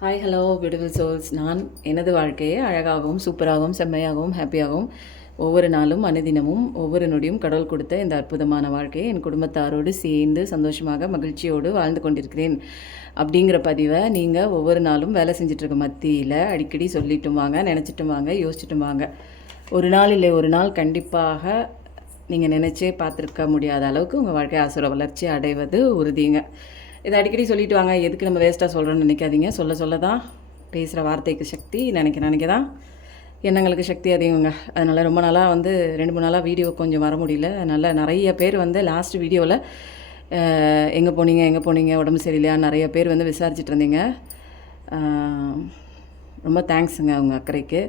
Hi hello beautiful souls. நான் எனது வாழ்க்கையை அழகாகவும் சூப்பராகவும் செம்மையாகவும் ஹாப்பியாகவும் ஒவ்வொரு நாளும் அனுதினமும் ஒவ்வொரு நொடியும் கடவுள் கொடுத்த இந்த அற்புதமான வாழ்க்கையை என் குடும்பத்தாரோடு சேர்ந்து சந்தோஷமாக மகிழ்ச்சியோடு வாழ்ந்து கொண்டிருக்கிறேன் அப்படிங்கிற பதிவை நீங்கள் ஒவ்வொரு நாளும் வேலை செஞ்சிட்ருக்க மத்தியில் அடிக்கடி சொல்லிட்டும் வாங்க, நினச்சிட்டும் வாங்க, யோசிச்சுட்டும் வாங்க. ஒரு நாள் இல்லை ஒரு நாள் கண்டிப்பாக நீங்கள் நினச்சே பார்த்துருக்க முடியாத அளவுக்கு உங்கள் வாழ்க்கை ஆசுர வளர்ச்சி அடைவது உறுதிங்க. இதை அடிக்கடி சொல்லிட்டு வாங்க. எதுக்கு நம்ம வேஸ்ட்டாக சொல்கிறோன்னு நினைக்காதீங்க. சொல்ல சொல்ல தான் பேசுகிற வார்த்தைக்கு சக்தி, நினைக்க தான் எண்ணங்களுக்கு சக்தி அதிகங்க. அதனால் ரொம்ப நாளாக 2-3 நாளாக வீடியோ கொஞ்சம் வர முடியல. அதனால் நிறைய பேர் லாஸ்ட் வீடியோவில் எங்கே போனீங்க உடம்பு சரியில்லையா நிறைய பேர் விசாரிச்சுட்டு இருந்தீங்க. ரொம்ப தேங்க்ஸுங்க உங்கள் அக்கறைக்கு.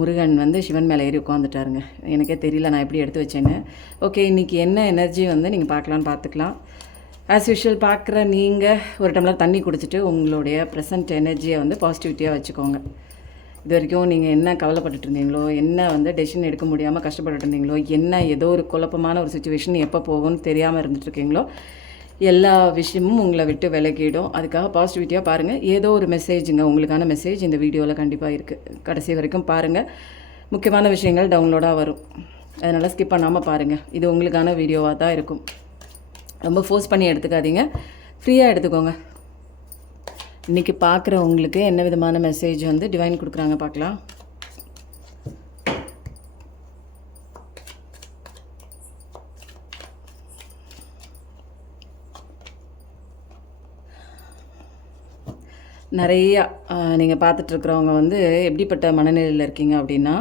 முருகன் சிவன் மேலே ஏறி உட்காந்துட்டாருங்க. எனக்கே தெரியல நான் எப்படி எடுத்து வச்சேன்னு. ஓகே, இன்றைக்கி என்ன எனர்ஜி நீங்கள் பார்த்துக்கலாம். ஆஸ் யூஷுவல் பார்க்குற நீங்கள் ஒரு டம்ளர் தண்ணி குடிச்சிட்டு உங்களுடைய ப்ரெசன்ட் எனர்ஜியை பாசிட்டிவிட்டியாக வச்சுக்கோங்க. இது வரைக்கும் நீங்கள் என்ன கவலைப்பட்டுட்டு இருந்தீங்களோ, என்ன டெசிஷன் எடுக்க முடியாமல் கஷ்டப்பட்டுட்டு இருந்தீங்களோ, ஏதோ ஒரு குழப்பமான ஒரு சுச்சுவேஷன் எப்போ போகும்னு தெரியாமல் இருந்துகிட்ருக்கீங்களோ, எல்லா விஷயமும் உங்களை விட்டு விலகிடும். அதுக்காக பாசிட்டிவிட்டியாக பாருங்கள். ஏதோ ஒரு மெசேஜுங்க, உங்களுக்கான மெசேஜ் இந்த வீடியோவில் கண்டிப்பாக இருக்குது. கடைசி வரைக்கும் பாருங்கள். முக்கியமான விஷயங்கள் டவுன்லோடாக வரும். அதனால் ஸ்கிப் பண்ணாமல் பாருங்கள். இது உங்களுக்கான வீடியோவாக தான் இருக்கும். ரொம்ப ஃபோர்ஸ் பண்ணி எடுத்துக்காதீங்க, ஃப்ரீயாக எடுத்துக்கோங்க. இன்றைக்கி பார்க்குறவங்களுக்கு என்ன விதமான மெசேஜ் டிவைன் கொடுக்குறாங்க பார்க்கலாம். நிறையா நீங்கள் பார்த்துட்ருக்குறவங்க எப்படிப்பட்ட மனநிலையில் இருக்கீங்க அப்படின்னா,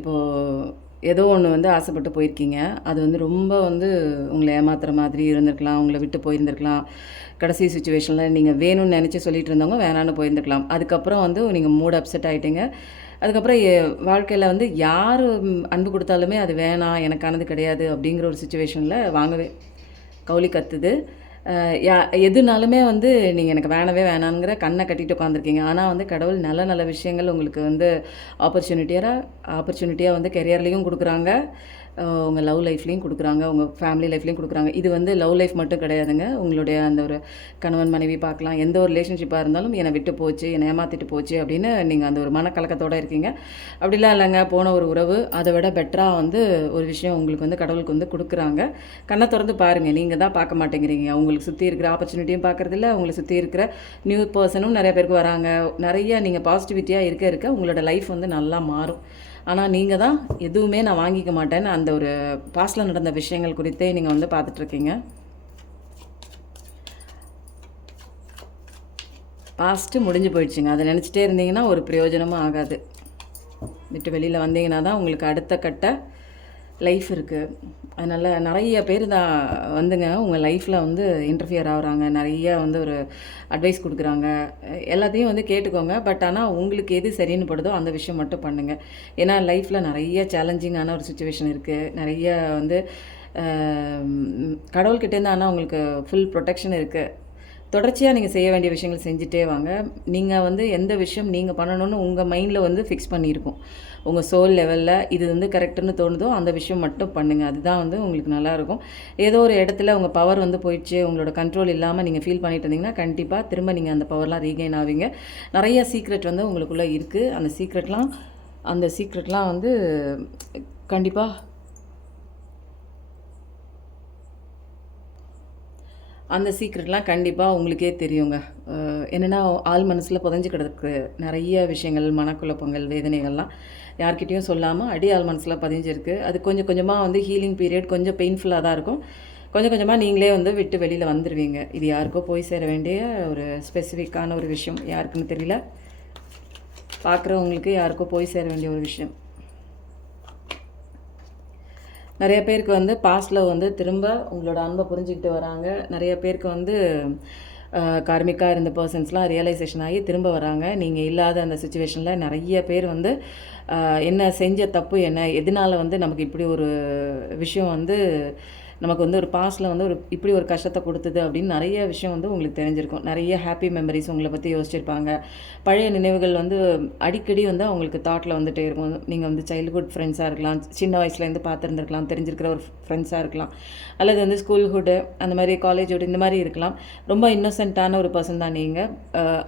இப்போது ஏதோ ஒன்று ஆசைப்பட்டு போயிருக்கீங்க. அது ரொம்ப உங்களை ஏமாத்துகிற மாதிரி இருந்திருக்கலாம், உங்களை விட்டு போயிருந்திருக்கலாம். கடைசி சுச்சுவேஷனில் நீங்கள் வேணும்னு நினச்சி சொல்லிட்டு இருந்தவங்க வேணான்னு போயிருந்துருக்கலாம். அதுக்கப்புறம் நீங்கள் மூட் அப்செட் ஆகிட்டீங்க. அதுக்கப்புறம் வாழ்க்கையில் யார் அன்பு கொடுத்தாலுமே அது வேணாம், எனக்கானது கிடையாது அப்படிங்கிற ஒரு சுச்சுவேஷனில் வாங்கவே கவுளி கத்துது. எதுனாலுமே நீங்கள் எனக்கு வேணவே வேணாங்கிற கண்ணை கட்டிட்டு உட்காந்துருக்கீங்க. ஆனால் கடவுள் நல்ல நல்ல விஷயங்கள் உங்களுக்கு ஆப்பர்ச்சுனிட்டியாக கெரியர்லேயும் கொடுக்குறாங்க, உங்கள் லவ் லைஃப்லேயும் கொடுக்குறாங்க, உங்கள் ஃபேமிலி லைஃப்லேயும் கொடுக்குறாங்க. இது லவ் லைஃப் மட்டும் கிடையாதுங்க. உங்களுடைய அந்த ஒரு கணவன் மனைவி பார்க்கலாம், எந்த ஒரு ரிலேஷன்ஷிப்பாக இருந்தாலும் என்னை விட்டு போச்சு, என்னை ஏமாற்றிட்டு போச்சு அப்படின்னு நீங்கள் அந்த ஒரு மனக்கலக்கத்தோடு இருக்கீங்க. அப்படிலாம் இல்லைங்க, போன ஒரு உறவு அதை விட பெட்டராக ஒரு விஷயம் உங்களுக்கு கடவுளுக்கு கொடுக்குறாங்க. கண்ணை திறந்து பாருங்கள். நீங்கள் தான் பார்க்க மாட்டேங்கிறீங்க. உங்களுக்கு சுற்றி இருக்கிற ஆப்பர்ச்சுனிட்டியும் பார்க்குறதில்ல, உங்களை சுற்றி இருக்கிற நியூ பர்சனும் நிறைய பேருக்கு வராங்க. நிறைய நீங்கள் பாசிட்டிவிட்டியாக இருக்க உங்களோட லைஃப் நல்லா மாறும். ஆனால் நீங்கள் தான் எதுவுமே நான் வாங்கிக்க மாட்டேன்னு அந்த ஒரு பாஸ்டில் நடந்த விஷயங்கள் குறித்தே நீங்கள் பார்த்துட்ருக்கீங்க. பாஸ்ட்டு முடிஞ்சு போயிடுச்சுங்க. அதை நினச்சிட்டே இருந்தீங்கன்னா ஒரு பிரயோஜனமும் ஆகாது. விட்டு வெளியில் வந்தீங்கன்னா தான் உங்களுக்கு அடுத்த கட்ட லைஃப் இருக்குது. அதனால் நிறைய பேர் தான் உங்கள் லைஃப்பில் இன்டர்ஃபியர் ஆகுறாங்க. நிறைய ஒரு அட்வைஸ் கொடுக்குறாங்க. எல்லாத்தையும் கேட்டுக்கோங்க. பட் ஆனால் உங்களுக்கு எது சரின்னு படுதோ அந்த விஷயம் மட்டும் பண்ணுங்கள். ஏன்னா லைஃப்பில் நிறைய சேலஞ்சிங்கான ஒரு சுச்சுவேஷன் இருக்குது. நிறைய கடவுள்கிட்டேருந்து ஆனால் உங்களுக்கு ஃபுல் ப்ரொடெக்ஷன் இருக்குது. தொடர்ச்சியாக நீங்கள் செய்ய வேண்டிய விஷயங்கள் செஞ்சுட்டே வாங்க. நீங்கள் எந்த விஷயம் நீங்கள் பண்ணணும்னு உங்கள் மைண்டில் ஃபிக்ஸ் பண்ணியிருக்கும். உங்கள் சோல் லெவலில் இது கரெக்டுன்னு தோணுதோ அந்த விஷயம் மட்டும் பண்ணுங்கள். அதுதான் உங்களுக்கு நல்லாயிருக்கும். ஏதோ ஒரு இடத்துல உங்கள் பவர் போயிடுச்சு, உங்களோட கண்ட்ரோல் இல்லாமல் நீங்கள் ஃபீல் பண்ணிட்டு இருந்தீங்கன்னா கண்டிப்பாக திரும்ப நீங்கள் அந்த பவர்லாம் ரீகெயின் ஆவீங்க. நிறைய சீக்ரெட் உங்களுக்குள்ளே இருக்குது. அந்த சீக்ரெட்லாம் கண்டிப்பாக அந்த சீக்ரெட்லாம் கண்டிப்பாக உங்களுக்கே தெரியுங்க. என்னென்னா ஆள் மனசில் புதைஞ்சு கிடக்கு நிறைய விஷயங்கள், மனக்குழப்பங்கள், வேதனைகள்லாம் யார்கிட்டையும் சொல்லாமல் ஆள் மனசில் பதிஞ்சிருக்கு. அது கொஞ்சம் கொஞ்சமாக ஹீலிங் பீரியட் கொஞ்சம் பெயின்ஃபுல்லாக தான் இருக்கும். கொஞ்சம் கொஞ்சமாக நீங்களே விட்டு வெளியில் வந்துடுவீங்க. இது யாருக்கோ போய் சேர வேண்டிய ஒரு ஸ்பெசிஃபிக்கான ஒரு விஷயம். யாருக்குன்னு தெரியல, பார்க்குறவங்களுக்கு யாருக்கோ போய் சேர வேண்டிய ஒரு விஷயம். நிறைய பேருக்கு பாஸ்ட்டில் திரும்ப உங்களோட அன்பை புரிஞ்சுக்கிட்டு வராங்க. நிறைய பேருக்கு கார்மிக்காக இருந்த பர்சன்ஸ்லாம் ரியலைசேஷன் ஆகி திரும்ப வராங்க. நீங்கள் இல்லாத அந்த சுச்சுவேஷனில் நிறைய பேர் என்ன செஞ்ச தப்பு என்ன, எதனால் நமக்கு இப்படி ஒரு விஷயம் நமக்கு வந்து ஒரு பாஸ்ட்டில் வந்து ஒரு இப்படி ஒரு கஷ்டத்தை கொடுத்தது அப்படின்னு நிறைய விஷயம் வந்து உங்களுக்கு தெரிஞ்சிருக்கும். நிறைய ஹாப்பி மெமரிஸ் உங்களை பற்றி யோசிச்சிருப்பாங்க. பழைய நினைவுகள் வந்து அடிக்கடி வந்து அவங்களுக்கு தாட்டில் வந்துட்டே இருக்கும். நீங்கள் வந்து சைல்டுஹுட் ஃப்ரெண்ட்ஸாக இருக்கலாம், சின்ன வயசுலேருந்து பார்த்துருந்துருக்கலாம், தெரிஞ்சிருக்கிற ஒரு ஃப்ரெண்ட்ஸாக இருக்கலாம், அல்லது வந்து ஸ்கூல்ஹுட்டு அந்த மாதிரி காலேஜ்ஹுட் இந்த மாதிரி இருக்கலாம். ரொம்ப இன்னோசென்ட்டான ஒரு பர்சன் தான் நீங்கள்.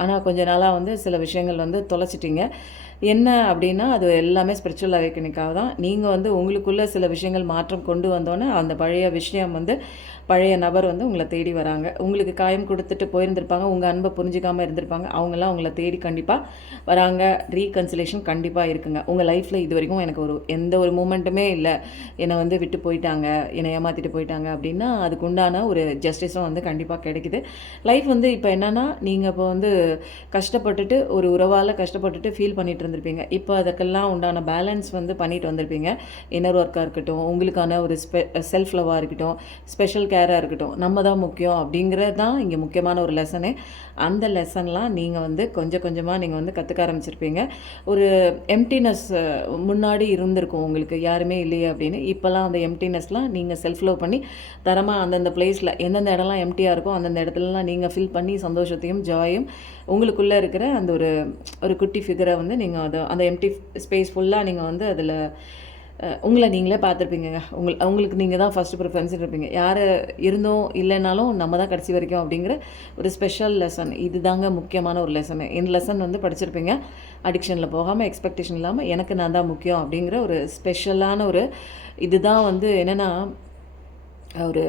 ஆனால் கொஞ்ச நாளாக வந்து சில விஷயங்கள் வந்து தொலைச்சிட்டிங்க. என்ன அப்படின்னா அது எல்லாமே ஸ்பிரிச்சுவல் அவேக்கனிங்காக தான். நீங்கள் வந்து உங்களுக்குள்ளே சில விஷயங்கள் மாற்றம் கொண்டு வந்தோன்னே அந்த பழைய விஷயம் வந்து பழைய நபர் வந்து உங்களை தேடி வராங்க. உங்களுக்கு காயம் கொடுத்துட்டு போயிருந்திருப்பாங்க, உங்கள் அன்பை புரிஞ்சிக்காமல் இருந்திருப்பாங்க. அவங்களாம் உங்களை தேடி கண்டிப்பாக வராங்க. ரீகன்சிலேஷன் கண்டிப்பாக இருக்குங்க. உங்கள் லைஃப்பில் இது வரைக்கும் எனக்கு எந்த ஒரு மூமெண்ட்டுமே இல்லை, என்னை வந்து விட்டு போயிட்டாங்க, என்னை ஏமாற்றிட்டு போயிட்டாங்க அப்படின்னா அதுக்கு உண்டான ஒரு ஜஸ்டிஸும் வந்து கண்டிப்பாக கிடைக்குது. லைஃப் வந்து இப்போ என்னென்னா நீங்கள் இப்போ வந்து கஷ்டப்பட்டுட்டு ஒரு உறவால் கஷ்டப்பட்டுட்டு ஃபீல் பண்ணிட்டு இருந்திருப்பீங்க. இப்போ அதுக்கெல்லாம் உண்டான பேலன்ஸ் வந்து பண்ணிட்டு வந்திருப்பீங்க. இன்னர் ஒர்க்காக இருக்கட்டும், உங்களுக்கான ஒரு செல்ஃப் லவ்வாக இருக்கட்டும், ஸ்பெஷல் கேராக இருக்கட்டும், நம்ம தான் முக்கியம் அப்படிங்கிறது தான் இங்கே முக்கியமான ஒரு லெசனே. அந்த லெசன்லாம் நீங்கள் வந்து கொஞ்சம் கொஞ்சமாக நீங்கள் வந்து கற்றுக்க ஆரம்பிச்சிருப்பீங்க. ஒரு எம்டினஸ் முன்னாடி இருந்திருக்கும் உங்களுக்கு, யாருமே இல்லையே அப்படின்னு. இப்போல்லாம் அந்த எம்டினஸ்லாம் நீங்கள் செல்ஃப் லவ் பண்ணி தரமாக அந்தந்த பிளேஸில் எந்தெந்த இடம்லாம் எம்டியாக இருக்கோ அந்தந்த இடத்துலலாம் நீங்கள் ஃபில் பண்ணி சந்தோஷத்தையும் ஜாயும் உங்களுக்குள்ளே இருக்கிற அந்த ஒரு குட்டி ஃபிகரை வந்து நீங்கள் அந்த எம்டி ஸ்பேஸ் ஃபுல்லாக நீங்கள் வந்து அதில் உங்களை நீங்களே பார்த்துருப்பீங்க. அவங்களுக்கு நீங்கள் தான் ஃபஸ்ட்டு ப்ரிஃபரன்ஸ் இருப்பீங்க. யார் இருந்தோம் இல்லைனாலும் நம்ம தான் கடைசி வரைக்கும் அப்படிங்கிற ஒரு ஸ்பெஷல் லெசன். இது தாங்க முக்கியமான ஒரு லெசனு. இந்த லெசன் வந்து படிச்சிருப்பீங்க. அடிக்ஷனில் போகாமல், எக்ஸ்பெக்டேஷன் இல்லாமல் எனக்கு நான் தான் முக்கியம் அப்படிங்கிற ஒரு ஸ்பெஷலான ஒரு இதுதான் வந்து என்னென்னா ஒரு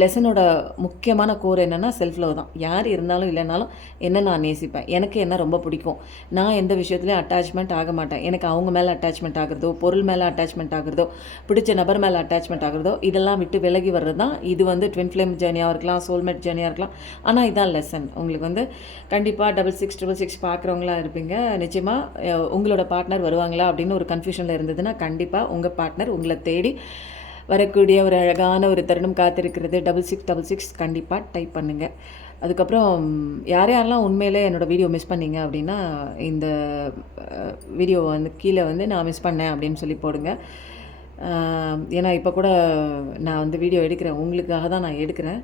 லெசனோட முக்கியமான கோர் என்னென்னா செல்ஃப் லவ் தான். யார் இருந்தாலும் இல்லைனாலும் என்ன நான் நேசிப்பேன், எனக்கு என்ன ரொம்ப பிடிக்கும், நான் எந்த விஷயத்துலையும் அட்டாச்மெண்ட் ஆக மாட்டேன். எனக்கு அவங்க மேலே அட்டாச்மெண்ட் ஆகுறதோ, பொருள் மேலே அட்டாச்மெண்ட் ஆகுறதோ, பிடிச்ச நபர் மேலே அட்டாச்மெண்ட் ஆகுறதோ, இதெல்லாம் விட்டு விலகி வர்றது தான். இது வந்து ட்வின் ஃப்ளேம் ஜேர்னியாக இருக்கலாம், சோல்மேட் ஜேர்னியாக இருக்கலாம். ஆனால் இதான் லெசன். உங்களுக்கு வந்து கண்டிப்பாக 6666 பார்க்குறவங்களாம் இருப்பீங்க. நிச்சயமாக உங்களோட பார்ட்னர் வருவாங்களா அப்படின்னு ஒரு கன்ஃபியூஷனில் இருந்ததுன்னா கண்டிப்பாக உங்கள் பார்ட்னர் உங்களை தேடி வரக்கூடிய ஒரு அழகான ஒரு தருணம் காத்திருக்கிறது. 6666 கண்டிப்பாக டைப் பண்ணுங்கள். அதுக்கப்புறம் யாரெல்லாம் உண்மையிலே என்னோடய வீடியோ மிஸ் பண்ணிங்க அப்படின்னா இந்த வீடியோ வந்து கீழே வந்து நான் மிஸ் பண்ணேன் அப்படின்னு சொல்லி போடுங்க. ஏன்னா இப்போ கூட நான் வந்து வீடியோ எடுக்கிறேன், உங்களுக்காக தான் நான் எடுக்கிறேன்.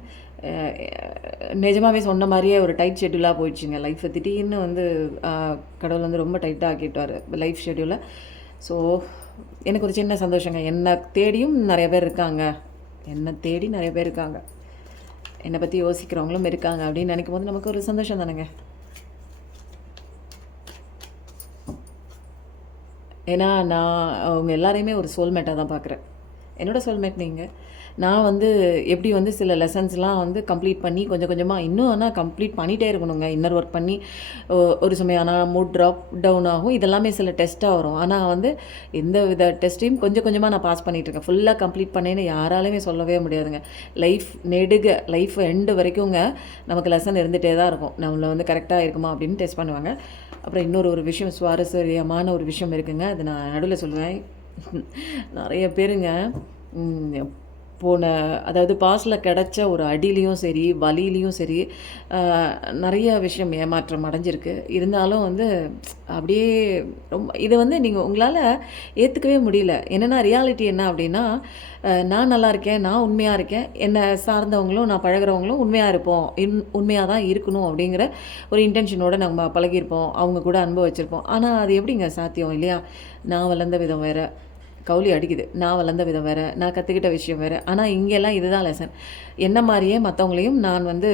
நிஜமாகவே சொன்ன மாதிரியே ஒரு டைட் ஷெட்யூலாக போயிடுச்சுங்க லைஃப்பை. திடீர்னு வந்து கடவுள் வந்து ரொம்ப டைட்டாக ஆக்கிட்டார் லைஃப் ஷெட்யூலை. ஸோ எனக்கு ஒரு சின்ன சந்தோஷங்க. என்னை தேடியும் நிறைய பேர் இருக்காங்க, என்னை தேடி நிறைய பேர் இருக்காங்க, என்னை பற்றி யோசிக்கிறவங்களும் இருக்காங்க அப்படின்னு நினைக்கும் போது நமக்கு ஒரு சந்தோஷம் தானேங்க. ஏன்னா நான் அவங்க எல்லாரையுமே ஒரு சோல்மேட்டாக தான் பார்க்குறேன். என்னோடய சோல்மேட் நீங்கள். நான் வந்து எப்படி வந்து சில லெசன்ஸ்லாம் வந்து கம்ப்ளீட் பண்ணி கொஞ்சம் கொஞ்சமாக இன்னும் ஆனால் கம்ப்ளீட் பண்ணிகிட்டே இருக்கணுங்க. இன்னர் ஒர்க் பண்ணி ஒரு சமயம் ஆனால் மூட் ட்ராப் டவுன் ஆகும். இதெல்லாமே சில டெஸ்ட்டாக வரும். ஆனால் வந்து எந்த வித டெஸ்ட்டையும் கொஞ்சம் கொஞ்சமாக நான் பாஸ் பண்ணிகிட்ருக்கேன். ஃபுல்லாக கம்ப்ளீட் பண்ணேன்னு யாராலையுமே சொல்லவே முடியாதுங்க. லைஃப் நெடுக லைஃப் எண்டு வரைக்குங்க நமக்கு லெசன் இருந்துகிட்டே தான் இருக்கும். நம்மளை வந்து கரெக்டாக இருக்குமா அப்படின்னு டெஸ்ட் பண்ணுவாங்க. அப்புறம் இன்னொரு விஷயம், சுவாரஸ்யமான ஒரு விஷயம் இருக்குங்க. அது நான் நடுவில் சொல்லுவேன். நிறைய பேருங்க அதாவது பாஸ்டில் கிடச்ச ஒரு அடியிலையும் சரி, வலியிலையும் சரி, நிறைய விஷயம் ஏமாற்றம் அடைஞ்சிருக்கு. இருந்தாலும் வந்து அப்படியே ரொம்ப இது வந்து நீங்கள் உங்களால் ஏற்றுக்கவே முடியல. என்னென்னா ரியாலிட்டி என்ன அப்படின்னா, நான் நல்லா இருக்கேன், நான் உண்மையாக இருக்கேன், என்னை சார்ந்தவங்களும் நான் பழகிறவங்களும் உண்மையாக இருப்போம், உண்மையாக தான் இருக்கணும் அப்படிங்கிற ஒரு இன்டென்ஷனோடு நம்ம பழகியிருப்போம், அவங்க கூட அன்பு வச்சுருப்போம். ஆனால் அது எப்படிங்க சாத்தியம் இல்லையா? நான் வளர்ந்த விதம் வேறு, கவுளி அடிக்குது, நான் வளர்ந்த விதம் வேறு, நான் கற்றுக்கிட்ட விஷயம் வேறு. ஆனால் இங்கெல்லாம் இதுதான் லெசன். என்ன மாதிரியே மற்றவங்களையும் நான் வந்து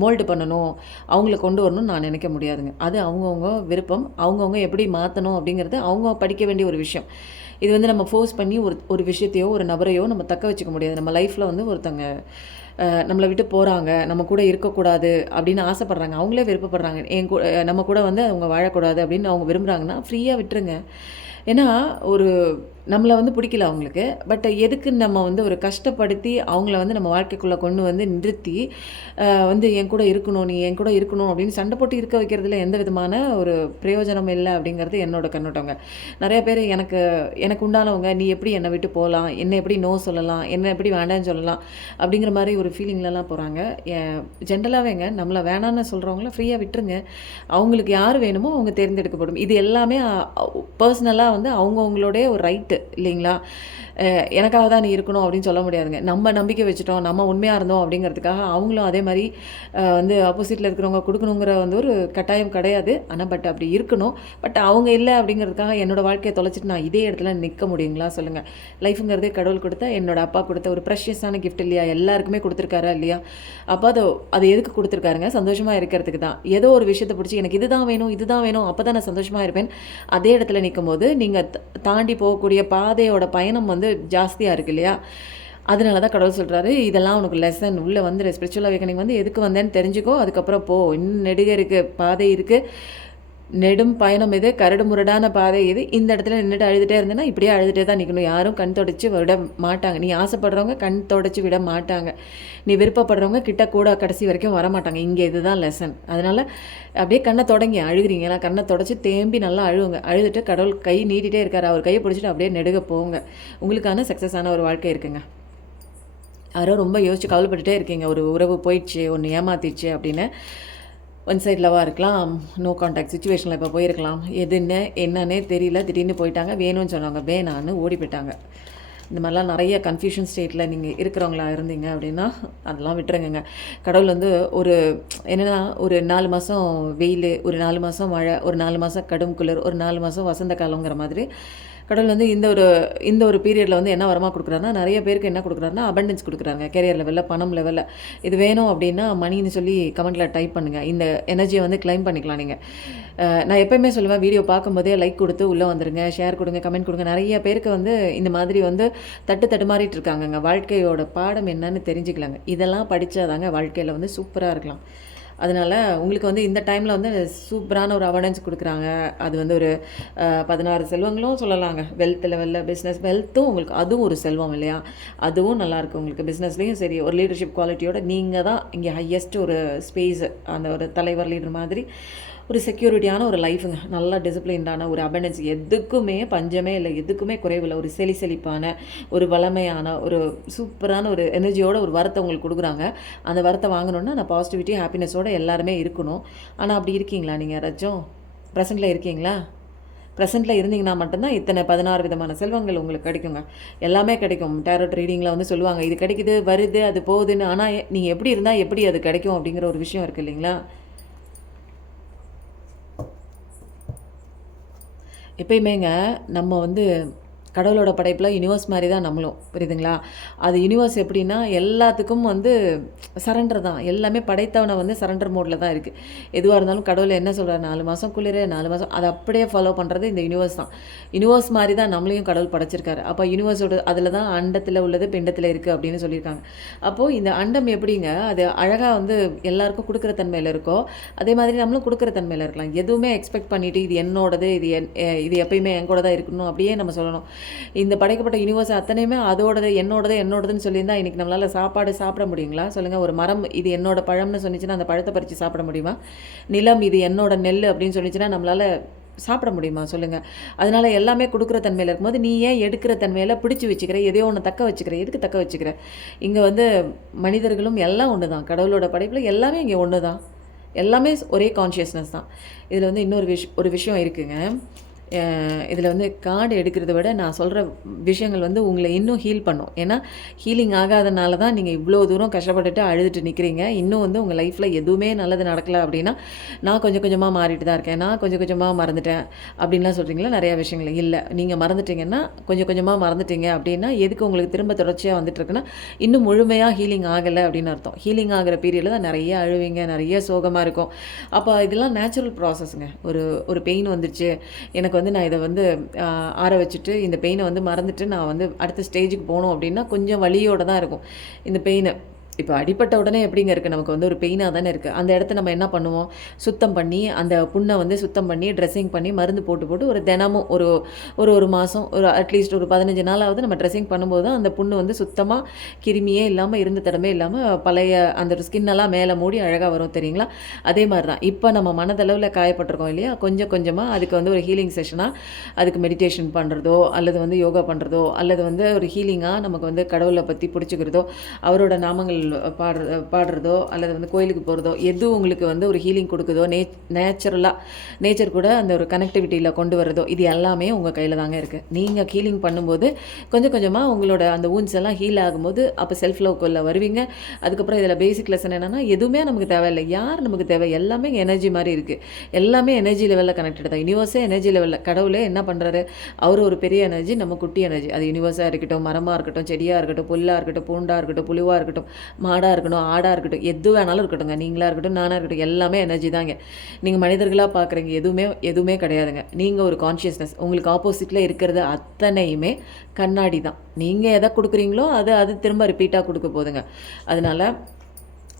மோல்டு பண்ணணும், அவங்கள கொண்டு வரணும்னு நான் நினைக்க முடியாதுங்க. அது அவங்கவுங்க விருப்பம். அவங்கவுங்க எப்படி மாற்றணும் அப்படிங்கிறது அவங்க படிக்க வேண்டிய ஒரு விஷயம். இது வந்து நம்ம ஃபோர்ஸ் பண்ணி ஒரு விஷயத்தையோ ஒரு நபரையோ நம்ம தக்க வச்சுக்க முடியாது. நம்ம லைஃப்பில் வந்து ஒருத்தங்க நம்மளை விட்டு போகிறாங்க, நம்ம கூட இருக்கக்கூடாது அப்படின்னு ஆசைப்பட்றாங்க, அவங்களே விருப்பப்படுறாங்க, நம்ம கூட வந்து அவங்க வாழக்கூடாது அப்படின்னு அவங்க விரும்புகிறாங்கன்னா ஃப்ரீயாக விட்டுருங்க. ஏன்னா ஒரு நம்மளை வந்து பிடிக்கல அவங்களுக்கு. பட் எதுக்கு நம்ம வந்து ஒரு கஷ்டப்படுத்தி அவங்கள வந்து நம்ம வாழ்க்கைக்குள்ளே கொண்டு வந்து நிறுத்தி வந்து என் கூட இருக்கணும், நீ என் கூட இருக்கணும் அப்படின்னு சண்டை போட்டு இருக்க வைக்கிறதுல எந்த விதமான ஒரு பிரயோஜனம் இல்லை அப்படிங்கிறது என்னோட கண்ணோட்டங்க. நிறைய பேர் எனக்கு உண்டானவங்க, நீ எப்படி என்னை விட்டு போகலாம், என்னை எப்படி நோ சொல்லலாம், என்னை எப்படி வேண்டான்னு சொல்லலாம் அப்படிங்கிற மாதிரி ஒரு ஃபீலிங்லலாம் போகிறாங்க. ஜென்ரலாகவேங்க நம்மளை வேணான்னு சொல்கிறவங்கள ஃப்ரீயாக விட்டுருங்க. அவங்களுக்கு யார் வேணுமோ அவங்க தேர்ந்தெடுக்கப்படும். இது எல்லாமே பர்சனலாக வந்து அவங்கவுங்களோடைய ஒரு ரைட்டு இல்லைங்களா? எனக்காக தான் நீ இருக்கணும் அப்படின்னு சொல்ல முடியாதுங்க. நம்ம நம்பிக்கை வச்சுட்டோம், நம்ம உண்மையாக இருந்தோம் அப்படிங்கிறதுக்காக அவங்களும் அதே மாதிரி வந்து ஆப்போசிட்டில் இருக்கிறவங்க கொடுக்கணுங்கிற வந்து ஒரு கட்டாயம் கிடையாது. ஆனால் அப்படி இருக்கணும். பட் அவங்க இல்லை அப்படிங்கிறதுக்காக என்னோடய வாழ்க்கையை தொலைச்சிட்டு நான் இதே இடத்துல நிற்க முடியுங்களா சொல்லுங்கள்? லைஃபுங்கிறதே கடவுள் கொடுத்த, என்னோடய அப்பா கொடுத்த ஒரு ப்ரெஷியஸான கிஃப்ட் இல்லையா? எல்லாருக்குமே கொடுத்துருக்காரா இல்லையா? அப்போ அது எதுக்கு கொடுத்துருக்காருங்க? சந்தோஷமாக இருக்கிறதுக்கு தான். ஏதோ ஒரு விஷயத்தை பிடிச்சி எனக்கு இதுதான் வேணும் அப்போ தான் நான் சந்தோஷமாக இருப்பேன். அதே இடத்துல நிற்கும் போது நீங்கள் தாண்டி போகக்கூடிய பாதையோட பயணம் வந்து ஜாஸ்தியாக இருக்குது இல்லையா? அதனால தான் கடவுள் சொல்கிறாரு, இதெல்லாம் உனக்கு லெசன். உள்ளே வந்து ஸ்பிரிச்சுவல் அவேக்கனிங் வந்து எதுக்கு வந்தேன்னு தெரிஞ்சுக்கோ, அதுக்கப்புறம் போ. இன்னும் நெடுக இருக்குது, பாதை இருக்குது, நெடும் பயணம் இது, கரடு முரடான பாதை இது. இந்த இடத்துல நின்றுட்டு அழுதுகிட்டே இருந்தேன்னா இப்படியே அழுதுகிட்டே தான் நிற்கணும். யாரும் கண் தொடச்சி விட மாட்டாங்க. நீ ஆசைப்படுறவங்க கண் தொடச்சி விட மாட்டாங்க. நீ விருப்பப்படுறவங்க கிட்ட கூட கடைசி வரைக்கும் வரமாட்டாங்க. இங்கே இதுதான் லெசன். அதனால் அப்படியே கண்ணை தொடங்கி அழுகிறீங்களா, கண்ணை தொடச்சி தேம்பி நல்லா அழுவுங்க. அழுதுட்டு கடவுள் கை நீட்டிகிட்டே இருக்கார். அவர் கையை பிடிச்சிட்டு அப்படியே நெடுக போங்க. உங்களுக்கான சக்ஸஸான ஒரு வாழ்க்கை இருக்குங்க. யாரோ ரொம்ப யோசிச்சு கவலைப்பட்டுட்டே இருக்கீங்க, ஒரு உறவு போயிடுச்சு, ஒன்று ஏமாத்திடுச்சு அப்படின்னு. ஒன் சைட் லவாக இருக்கலாம், நோ கான்டாக்ட் சுச்சுவேஷனில் இப்போ போயிருக்கலாம். என்னன்னே தெரியல, திடீர்னு போயிட்டாங்க. வேணும்னு சொன்னாங்க, வேணான்னு ஓடி போயிட்டாங்க. இந்த மாதிரிலாம் நிறைய கன்ஃபியூஷன் ஸ்டேட்டில் நீங்கள் இருக்கிறவங்களா இருந்தீங்க அப்படின்னா அதெல்லாம் விட்டுருங்க. கடவுள் வந்து ஒரு என்னென்னா, ஒரு 4 மாதம் வெயில், ஒரு 4 மாதம் மழை, ஒரு 4 மாதம் கடும் குளிர், ஒரு 4 மாதம் வசந்த காலங்கிற மாதிரி கடவுள் வந்து இந்த ஒரு பீரியடில் வந்து என்ன வரமாக கொடுக்குறாருன்னா, நிறைய பேருக்கு என்ன கொடுக்குறாருன்னா அபண்டன்ஸ் கொடுக்குறாங்க. கேரியர் லெவலில், பணம் லெவலில். இது வேணும் அப்படின்னா மணின்னு சொல்லி கமெண்ட்டில் டைப் பண்ணுங்கள். இந்த எனர்ஜியை வந்து கிளைம் பண்ணிக்கலாம் நீங்கள். நான் எப்போயுமே சொல்லுவேன், வீடியோ பார்க்கும்போதே லைக் கொடுத்து உள்ளே வந்துடுங்க, ஷேர் கொடுங்க, கமெண்ட் கொடுங்க. நிறைய பேருக்கு வந்து இந்த மாதிரி வந்து தட்டுமாறிட்டு இருக்காங்கங்க. வாழ்க்கையோட பாடம் என்னன்னு தெரிஞ்சுக்கலாங்க. இதெல்லாம் படித்தாதாங்க வாழ்க்கையில் வந்து சூப்பராக இருக்கலாம். அதனால் உங்களுக்கு வந்து இந்த டைமில் வந்து சூப்பரான ஒரு அவார்டன்ஸ் கொடுக்குறாங்க. அது வந்து ஒரு 16 செல்வங்களும் சொல்லலாங்க. வெல்த் லெவலில் பிஸ்னஸ் வெல்த்தும் உங்களுக்கு அதுவும் ஒரு செல்வம் இல்லையா? அதுவும் நல்லாயிருக்கு உங்களுக்கு. பிஸ்னஸ்லேயும் சரி, ஒரு லீடர்ஷிப் குவாலிட்டியோட நீங்கள் தான் இங்கே ஹையஸ்ட் ஒரு ஸ்பேஸ், அந்த ஒரு தலைவர் லீடர் மாதிரி ஒரு செக்யூரிட்டியான ஒரு லைஃபுங்க. நல்லா டிசிப்ளின்டான ஒரு அபண்டன்ஸ், எதுக்குமே பஞ்சமே இல்லை, எதுக்குமே குறைவில்லை. ஒரு செழிப்பான ஒரு வளமையான ஒரு சூப்பரான ஒரு எனர்ஜியோட ஒரு வரத்தை உங்களுக்கு கொடுக்குறாங்க. அந்த வரத்தை வாங்கணுன்னா அந்த பாசிட்டிவிட்டி ஹாப்பினஸோடு எல்லாருமே இருக்கணும். ஆனால் அப்படி இருக்கீங்களா? நீங்கள் யாராச்சும் ப்ரெசென்ட்டில் இருக்கீங்களா? ப்ரெசென்ட்டில் இருந்தீங்கன்னா மட்டும்தான் இத்தனை 16 விதமான செல்வங்கள் உங்களுக்கு கிடைக்குங்க. எல்லாமே கிடைக்கும். டேரோட் ரீடிங்கில் வந்து சொல்லுவாங்க, இது கிடைக்குது, வருது, அது போகுதுன்னு. ஆனால் நீங்கள் எப்படி இருந்தால் எப்படி அது கிடைக்கும் அப்படிங்கிற ஒரு விஷயம் இருக்குது இல்லைங்களா? எப்பயுமேங்க நம்ம வந்து கடவுளோட படைப்பில் யூனிவர்ஸ் மாதிரி தான் நம்மளும், புரியுதுங்களா? அது யூனிவர்ஸ் எப்படின்னா எல்லாத்துக்கும் வந்து சரண்டர் தான். எல்லாமே படைத்தவனை வந்து சரண்டர் மோடில் தான் இருக்குது. எதுவாக இருந்தாலும் கடவுள் என்ன சொல்கிறார், 4 மாதம் குளிர், 4 மாதம் அதை அப்படியே ஃபாலோ பண்ணுறது இந்த யூனிவர்ஸ் தான். யூனிவர்ஸ் மாதிரி தான் நம்மளையும் கடவுள் படைச்சிருக்காரு. அப்போ யூனிவர்ஸோட அதில் தான் அண்டத்தில் உள்ளது பிண்டத்தில் இருக்குது அப்படின்னு சொல்லியிருக்காங்க. அப்போது இந்த அண்டம் எப்படிங்க, அது அழகாக வந்து எல்லாருக்கும் கொடுக்குற தன்மையில் இருக்கோ அதே மாதிரி நம்மளும் கொடுக்குற தன்மையில் இருக்கலாம். எதுவுமே எக்ஸ்பெக்ட் பண்ணிவிட்டு இது என்னோடது, இது எப்பயுமே என் கூட தான் இருக்கணும் அப்படியே நம்ம சொல்லணும். இந்த படைக்கப்பட்ட யூனிவர்ஸ் அத்தனையுமே அதோடது என்னோடதுன்னு சொல்லியிருந்தால் இன்றைக்கி நம்மளால் சாப்பாடு சாப்பிட முடியுங்களா சொல்லுங்கள்? ஒரு மரம் இது என்னோட பழம்னு சொன்னிச்சுன்னா அந்த பழத்தை பறித்து சாப்பிட முடியுமா? நிலம் இது என்னோட நெல் அப்படின்னு சொன்னிச்சுன்னா நம்மளால் சாப்பிட முடியுமா சொல்லுங்கள்? அதனால் எல்லாமே கொடுக்குற தன்மையில் இருக்கும்போது நீ ஏன் எடுக்கிற தன்மையில் பிடிச்சி வச்சுக்கிற, எதையோ ஒன்று தக்க வச்சுக்கிற? எதுக்கு தக்க வச்சுக்கிற? இங்கே வந்து மனிதர்களும் எல்லாம் ஒன்று தான். கடவுளோட படைப்பில் எல்லாமே இங்கே ஒன்று தான். எல்லாமே ஒரே கான்ஷியஸ்னஸ் தான். இதில் வந்து இன்னொரு ஒரு விஷயம் இருக்குங்க. இதில் வந்து கார்டு எடுக்கிறத விட நான் சொல்கிற விஷயங்கள் வந்து உங்களை இன்னும் ஹீல் பண்ணும். ஏன்னா ஹீலிங் ஆகாதனால தான் நீங்கள் இவ்வளோ தூரம் கஷ்டப்பட்டுட்டு அழுதுட்டு நிற்கிறீங்க. இன்னும் வந்து உங்கள் லைஃப்பில் எதுவுமே நல்லது நடக்கலை அப்படின்னா நான் கொஞ்சம் கொஞ்சமாக மாறிட்டு தான் இருக்கேன், நான் கொஞ்சம் கொஞ்சமாக மறந்துட்டேன் அப்படின்லாம் சொல்கிறீங்களா? நிறையா விஷயங்கள் இல்லை. நீங்கள் மறந்துட்டீங்கன்னா கொஞ்சம் கொஞ்சமாக மறந்துட்டீங்க அப்படின்னா எதுக்கு உங்களுக்கு திரும்ப தொடர்ச்சியாக வந்துட்டுருக்குன்னா இன்னும் முழுமையாக ஹீலிங் ஆகலை அப்படின்னு அர்த்தம். ஹீலிங் ஆகிற பீரியடில் தான் நிறைய அழுவீங்க, நிறைய சோகமாக இருக்கும். அப்போ இதெல்லாம் நேச்சுரல் ப்ராசஸ்ங்க. ஒரு பெயின் வந்துருச்சு எனக்கு வந்து நான் இதை வந்து ஆற வச்சுட்டு இந்த பெயினை வந்து மறந்துட்டு நான் வந்து அடுத்த ஸ்டேஜுக்கு போகணும் அப்படின்னா கொஞ்சம் வலியோடு தான் இருக்கும் இந்த பெயினை. இப்போ அடிப்பட்ட உடனே எப்படிங்க இருக்குது, நமக்கு வந்து ஒரு பெயினாக தானே இருக்குது. அந்த இடத்த நம்ம என்ன பண்ணுவோம், சுத்தம் பண்ணி அந்த புண்ணை வந்து சுத்தம் பண்ணி ட்ரெஸ்ஸிங் பண்ணி மருந்து போட்டு ஒரு தினமும் ஒரு மாதம் ஒரு அட்லீஸ்ட் ஒரு 15 நாளாவது நம்ம ட்ரெஸ்ஸிங் பண்ணும்போது தான் அந்த புண்ணு வந்து சுத்தமாக கிருமியே இல்லாமல் இருந்த தடமே இல்லாமல் பழைய அந்த ஸ்கின்னெல்லாம் மேலே மூடி அழகாக வரும் தெரியுங்களா? அதே மாதிரி தான் இப்போ நம்ம மனதளவில் காயப்பட்டிருக்கோம் இல்லையா, கொஞ்சம் கொஞ்சமாக அதுக்கு வந்து ஒரு ஹீலிங் செஷனாக அதுக்கு மெடிடேஷன் பண்ணுறதோ அல்லது வந்து யோகா பண்ணுறதோ அல்லது வந்து ஒரு ஹீலிங்காக நமக்கு வந்து கடவுளை பற்றி பிடிச்சிக்கிறதோ அவரோட நாமங்கள் பாடுறதோ அல்லது வந்து கோயிலுக்கு போகிறதோ எது உங்களுக்கு வந்து ஒரு ஹீலிங் கொடுக்குதோ, நேச்சர் கூட அந்த ஒரு கனெக்டிவிட்டியில் கொண்டு வரதோ, இது எல்லாமே உங்கள் கையில் தாங்க இருக்குது. நீங்கள் ஹீலிங் பண்ணும்போது கொஞ்சம் கொஞ்சமாக உங்களோட அந்த ஊன்ஸ் எல்லாம் ஹீல் ஆகும்போது அப்போ செல்ஃப் லவ்க்குள்ளே வருவீங்க. அதுக்கப்புறம் இதில் பேசிக் லெசன் என்னென்னா, எதுவுமே நமக்கு தேவையில்லை. யார் நமக்கு தேவை? எல்லாமே எனர்ஜி மாதிரி இருக்குது. எல்லாமே எனர்ஜி லெவலில் கனெக்டட் தான். யூனிவர்ஸே எனர்ஜி லெவலில். கடவுளே என்ன பண்ணுறாரு? அவர் ஒரு பெரிய எனர்ஜி, நம்ம குட்டி எனர்ஜி. அது யூனிவர்ஸாக இருக்கட்டும், மரமாக இருக்கட்டும், செடியாக இருக்கட்டும், புல்லாக இருக்கட்டும், பூண்டாக இருக்கட்டும், புழுவாக இருக்கட்டும், மாடாக இருக்கட்டும், ஆடாக இருக்கட்டும், எது வேணாலும் இருக்கட்டும்ங்க. நீங்களாக இருக்கட்டும், நானாக இருக்கட்டும், எல்லாமே எனர்ஜி தாங்க. நீங்கள் மனிதர்களாக பார்க்குறீங்க எதுவுமே கிடையாதுங்க. நீங்கள் ஒரு கான்ஷியஸ்னஸ். உங்களுக்கு ஆப்போசிட்டில் இருக்கிறது அத்தனையுமே கண்ணாடி தான். நீங்கள் எதை கொடுக்குறீங்களோ அது திரும்ப ரிப்பீட்டாக கொடுக்க போதுங்க. அதனால்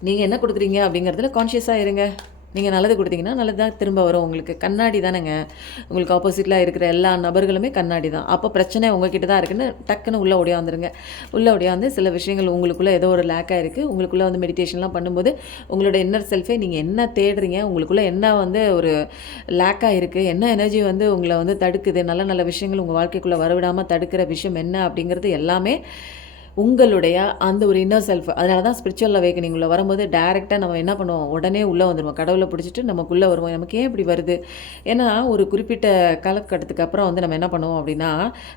நீங்கள் என்ன கொடுக்குறீங்க அப்படிங்கிறதுல கான்ஷியஸாக இருங்க. நீங்கள் நல்லது கொடுத்தீங்கன்னா நல்லது தான் திரும்ப வரும். உங்களுக்கு கண்ணாடி தானேங்க. உங்களுக்கு ஆப்போசிட்டில் இருக்கிற எல்லா நபர்களுமே கண்ணாடி தான். அப்போ பிரச்சனை உங்ககிட்ட தான் இருக்குன்னு டக்குன்னு உள்ளே ஓடியாந்துருங்க. உள்ளே ஓடியாந்து சில விஷயங்கள் உங்களுக்குள்ளே ஏதோ ஒரு லேக்காக இருக்குது. உங்களுக்குள்ளே வந்து மெடிடேஷன்லாம் பண்ணும்போது உங்களோட இன்னர் செல்ஃபே நீங்கள் என்ன தேடுறீங்க, உங்களுக்குள்ளே என்ன வந்து ஒரு லேக்காக இருக்குது, என்ன எனர்ஜி வந்து உங்களை வந்து தடுக்குது, நல்ல நல்ல விஷயங்கள் உங்கள் வாழ்க்கைக்குள்ளே வரவிடாமல் தடுக்கிற விஷயம் என்ன அப்படிங்கிறது எல்லாமே உங்களுடைய அந்த ஒரு இன்னர் செல்ஃப். அதனால தான் ஸ்பிரிச்சுவல் அவேக்கனிங் உள்ள வரும்போது டேரெக்டாக நம்ம என்ன பண்ணுவோம், உடனே உள்ளே வந்துடுவோம். கடவுளை பிடிச்சிட்டு நமக்குள்ளே வருவோம். நமக்கு ஏன் இப்படி வருது? ஏன்னா ஒரு குறிப்பிட்ட காலகட்டத்துக்கு அப்புறம் வந்து நம்ம என்ன பண்ணுவோம் அப்படின்னா,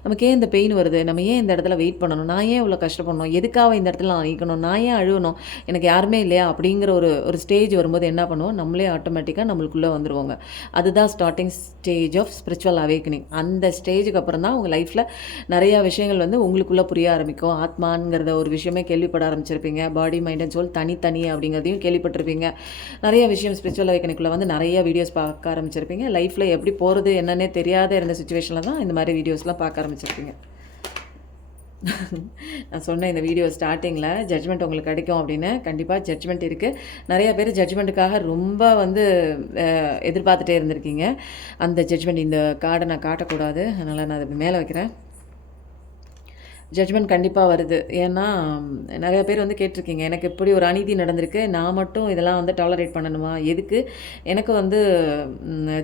நமக்கு ஏன் இந்த பெயின் வருது, நம்ம ஏன் இந்த இடத்துல வெயிட் பண்ணணும், நான் ஏன் இவ்வளோ கஷ்டப்படணும், எதுக்காக இந்த இடத்துல நான் நிற்கணும், நான் ஏன் அழுவணும், எனக்கு யாருமே இல்லையா அப்படிங்கிற ஒரு ஸ்டேஜ் வரும்போது என்ன பண்ணுவோம், நம்மளே ஆட்டோமேட்டிக்காக நம்மளுக்குள்ளே வந்துடுவோங்க. அதுதான் starting stage of spiritual awakening. அந்த ஸ்டேஜுக்கு அப்புறம் தான் உங்கள் லைஃப்பில் நிறையா விஷயங்கள் வந்து உங்களுக்குள்ளே புரிய ஆரம்பிக்கும். ஆத்மாங்கிறத ஒரு விஷயமே கேள்விப்பட ஆரம்பிச்சிருப்பீங்க. பாடி, மைண்ட் அண்ட் சோல் தனி அப்படிங்கிறதையும் கேள்விப்பட்டிருப்பீங்க. நிறைய விஷயம் ஸ்பிரிச்சுவல் அவேக்கனிங்குள்ளே வந்து நிறைய வீடியோஸ் பார்க்க ஆரம்பிச்சிருப்பீங்க. லைஃப்பில் எப்படி போகிறது என்னன்னே தெரியாத இருந்த சுச்சுவேஷனில் தான் இந்த மாதிரி வீடியோஸ்லாம் பார்க்க ஆரம்பிச்சிருப்பீங்க. நான் சொன்ன இந்த வீடியோ ஸ்டார்டிங்கில் ஜட்ஜ்மெண்ட் உங்களுக்கு கிடைக்கும் அப்படின்னு. கண்டிப்பாக ஜட்ஜ்மெண்ட் இருக்குது. நிறைய பேர் ஜட்ஜ்மெண்ட்டுக்காக ரொம்ப வந்து எதிர்பார்த்துட்டே இருந்திருக்கீங்க. அந்த ஜட்ஜ்மெண்ட் இந்த கார்டை நான் காட்டக்கூடாது, அதனால் நான் அதை மேலே வைக்கிறேன். ஜட்ஜ்மெண்ட் கண்டிப்பாக வருது. ஏன்னா நிறைய பேர் வந்து கேட்டிருக்கீங்க, எனக்கு இப்படி ஒரு அநீதி நடந்திருக்கு, நான் மட்டும் இதெல்லாம் வந்து டாலரேட் பண்ணணுமா, எதுக்கு எனக்கு வந்து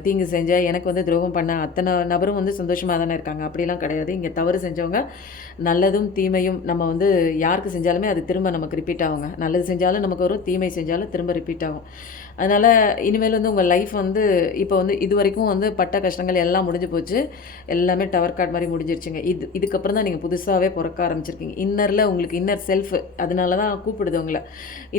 தீங்கு செஞ்ச, எனக்கு வந்து துரோகம் பண்ண அத்தனை நபரும் வந்து சந்தோஷமாக தானே இருக்காங்க. அப்படிலாம் கிடையாது. இங்கே தவறு செஞ்சவங்க நல்லதும் தீமையும் நம்ம வந்து யாருக்கு செஞ்சாலுமே அது திரும்ப நமக்கு ரிப்பீட் ஆகுங்க. நல்லது செஞ்சாலும் நமக்கு வரும், தீமை செஞ்சாலும் திரும்ப ரிப்பீட் ஆகும். அதனால் இனிமேல் வந்து உங்கள் லைஃப் வந்து இப்போ வந்து இது வரைக்கும் வந்து பட்ட கஷ்டங்கள் எல்லாம் முடிஞ்சு போச்சு. எல்லாமே டவர் கார்டு மாதிரி முடிஞ்சிருச்சுங்க. இதுக்கப்புறம் தான் நீங்கள் புதுசாகவே பிறக்க ஆரம்பிச்சிருக்கீங்க. இன்னரில் உங்களுக்கு இன்னர் செல்ஃப், அதனால தான் கூப்பிடுது உங்களை.